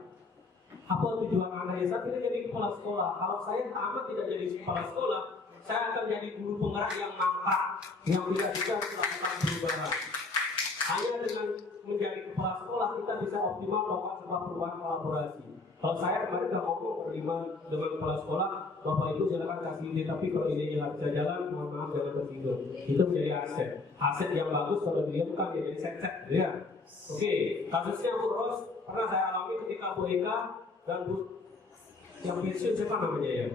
apa tujuan Anda ya? Saya tidak jadi kepala sekolah. Kalau saya tamat tidak jadi kepala sekolah, saya akan jadi guru penggerak yang mangkrak, yang tidak bisa melakukan perubahan. Hanya dengan menjadi kepala sekolah kita bisa optimal melakukan sebuah perubahan kolaborasi. Kalau saya kemarin sudah ngomong berlima dengan kepala sekolah, Bapak Ibu silakan kasih ide, tapi kalau ide tidak bisa jalan, mohon maaf jangan tersinggung. Itu menjadi aset. Aset yang bagus kalau dia bukan jadi set-set, ya. Oke, kasusnya Bu Ros pernah saya alami ketika Bu Eka dan Bu yang pensiun siapa namanya ya?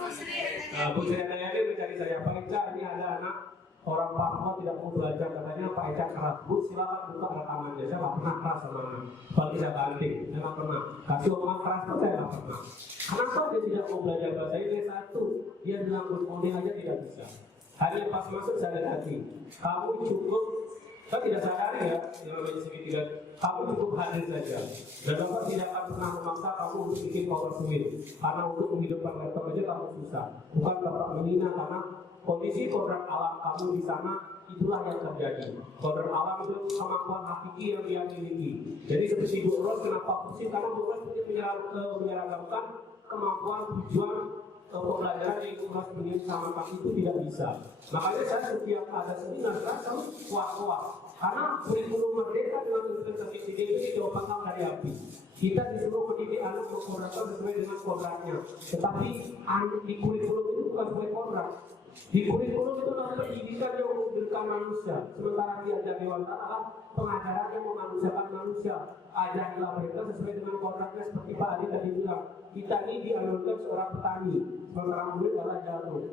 Bu Sri Handayani mencari saya, Pak Eca, ini ada anak orang Papua tidak mau belajar, katanya Pak Eca keras. Bu, silakan buka rekamannya. Saya nggak pernah keras sama anak. Apalagi saya banting, saya nggak pernah. Kasih omongan keras pun saya nggak pernah. Kenapa dia tidak mau belajar bahasa Inggris? Satu, dia bilang good morning aja tidak bisa. Hanya pas masuk saya dekati. Kamu cukup, saya tidak sadari ya, yang namanya segitiga. Kamu cukup hadir saja. Dan Bapak tidak akan pernah memaksa kamu untuk bikin PowerPoint. Karena untuk menghidupkan laptop aja kamu susah. Bukan Bapak menghina, karena kondisi kodrat alam kamu di sana itulah yang terjadi. Kodrat alam itu kemampuan hakiki yang dia miliki. Jadi seperti Bu Ros, kenapa pusing? Karena Bu Ros punya menyeragamkan kemampuan tujuan pembelajaran yang Ros ingin samakan itu tidak bisa. Makanya saya setiap ada seminar saya selalu kuat-kuat. Karena kurikulum merdeka dengan investasi ini jawaban dari api. Kita disuruh mendidik anak berkodratkan sesuai dengan kodratnya. Tetapi di kurikulum itu bukan sesuai kodrat. Di kurikulum itu adalah pendidikan yang memberikan manusia. Sementara diajar dewasa adalah pengajaran yang memanusiakan manusia. Ajarilah mereka sesuai dengan kodratnya, seperti Pak Adi tadi bilang. Kita ini dianurkan seorang petani, seorang murid adalah jagung.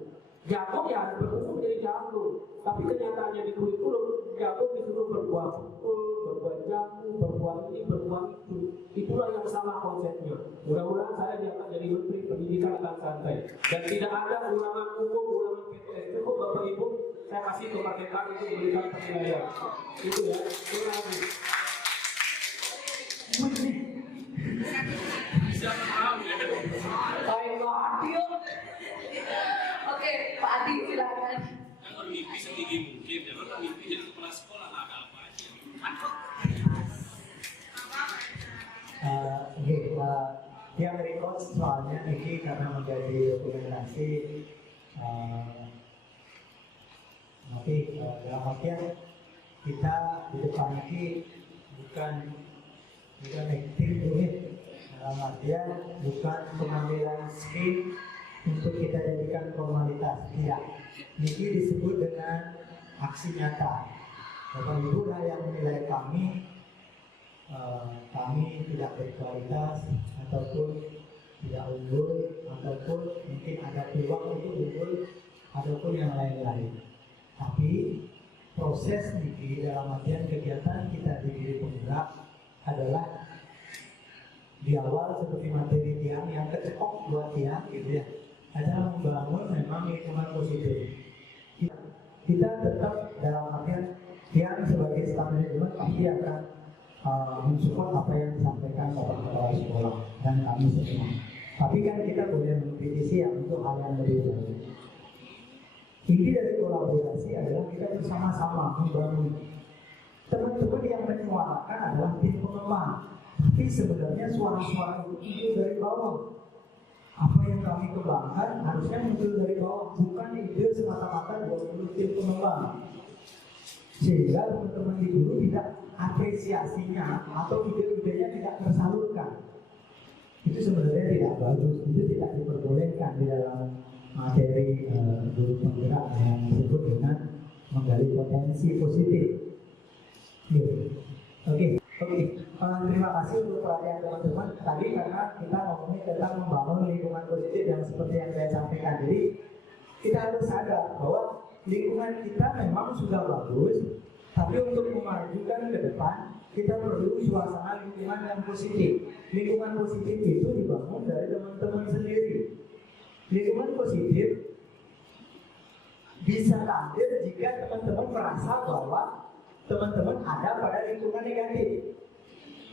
Jagung ya bertumbuh menjadi jagung. Tapi kenyataannya di kurikulum jagung disuruh berbuah pukul, berbuah jagung, berbuah ini, berbuah itu. Itulah yang salah konsepnya. Mudah-mudahan saya diangkat jadi menteri pendidikan akan santai. Dan tidak ada ulangan umum, ulangan PTS. Cukup Bapak Ibu, saya kasih kemerdekaan untuk memberikan penilaian. Itu ya. Terima kasih. Oke, Pak Adi silakan. Jangan mimpi setinggi mungkin, jangan mimpi jadi kepala sekolah, nggak ada apa aja. Yang record soalnya ini karena menjadi dokumentasi nanti dalam artian kita di depan ini bukan acting duit, dalam artian bukan pengambilan skin untuk kita jadikan formalitas, tidak. Ini disebut dengan aksi nyata. Bapak Ibu lah yang menilai kami tidak berkualitas ataupun tidak unggul ataupun mungkin ada peluang untuk unggul ataupun yang lain-lain. Tapi proses ini dalam artian kegiatan kita di diri penggerak adalah di awal seperti materi tiang yang kecepok buat tiang gitu ya, adalah membangun memang lingkungan positif. Kita tetap dalam artian tiang sebagai staf manajemen pasti akan mensupport apa yang disampaikan Bapak Kepala Sekolah dan kami semua. Tapi kan kita boleh mengkritisi ya untuk hal yang lebih baik. Inti dari kolaborasi adalah kita bersama-sama membangun. Teman-teman yang menyuarakan adalah tim pengembang, tapi sebenarnya suara-suara itu dari bawah. Apa yang kami kembangkan harusnya muncul dari bawah, bukan ide semata-mata 20 tim pengembang. Sehingga teman-teman di guru tidak apresiasinya atau ide-idenya tidak tersalurkan. Itu sebenarnya tidak bagus, itu tidak diperbolehkan di dalam materi guru penggerak yang disebut dengan menggali potensi positif. Oke. Terima kasih untuk perhatian teman-teman tadi, karena kita ngomongin tentang membangun lingkungan positif yang seperti yang saya sampaikan. Jadi kita harus sadar bahwa lingkungan kita memang sudah bagus, tapi untuk memajukan ke depan kita perlu suasana lingkungan yang positif. Lingkungan positif itu dibangun dari teman-teman sendiri. Lingkungan positif bisa hadir jika teman-teman merasa bahwa teman-teman ada pada lingkungan negatif.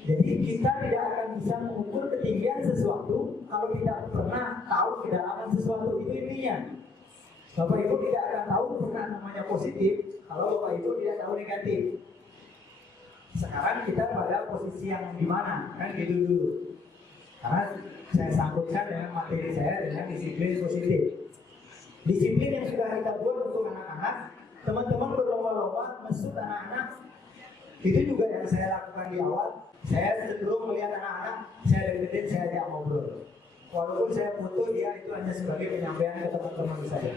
Jadi kita tidak akan bisa mengukur ketinggian sesuatu kalau tidak pernah tahu kedalaman sesuatu. Itu intinya. Bapak Ibu tidak akan tahu pernah namanya positif kalau Bapak Ibu tidak tahu negatif. Sekarang kita pada posisi yang di mana? Kan gitu dulu. Karena saya sambungkan dengan materi saya dengan disiplin positif. Disiplin yang sudah kita buat untuk anak-anak, teman-teman berlomba-lomba mesut anak-anak. Itu juga yang saya lakukan di awal. Saya cenderung melihat anak-anak, saya deketin, saya ajak ngobrol. Walaupun saya foto, dia itu hanya sebagai penyampaian ke teman-teman saya.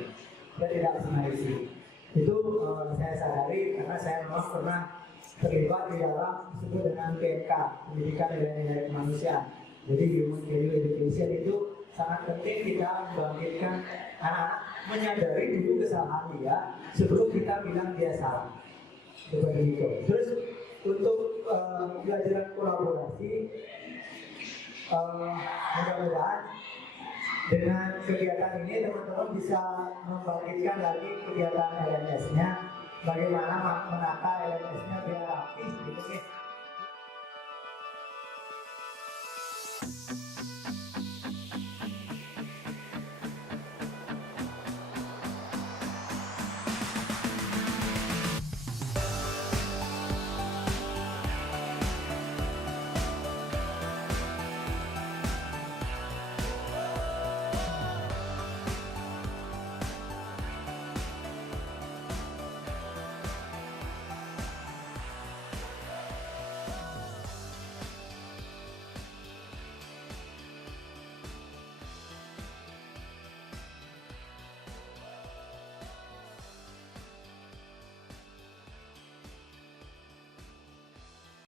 Saya tidak sengaja. Itu saya sadari karena saya memang pernah terlibat di dalam disebut dengan PNK, pendidikan nilai-nilai kemanusiaan. Jadi Human Value Education itu sangat penting kita membangkitkan anak-anak menyadari dulu kesalahan dia sebelum kita bilang dia salah. Seperti itu. Terus untuk pelajaran kolaborasi, mudah-mudahan dengan kegiatan ini teman-teman bisa membangkitkan lagi kegiatan LMS-nya, bagaimana menata LMS-nya biar rapi gitu nih.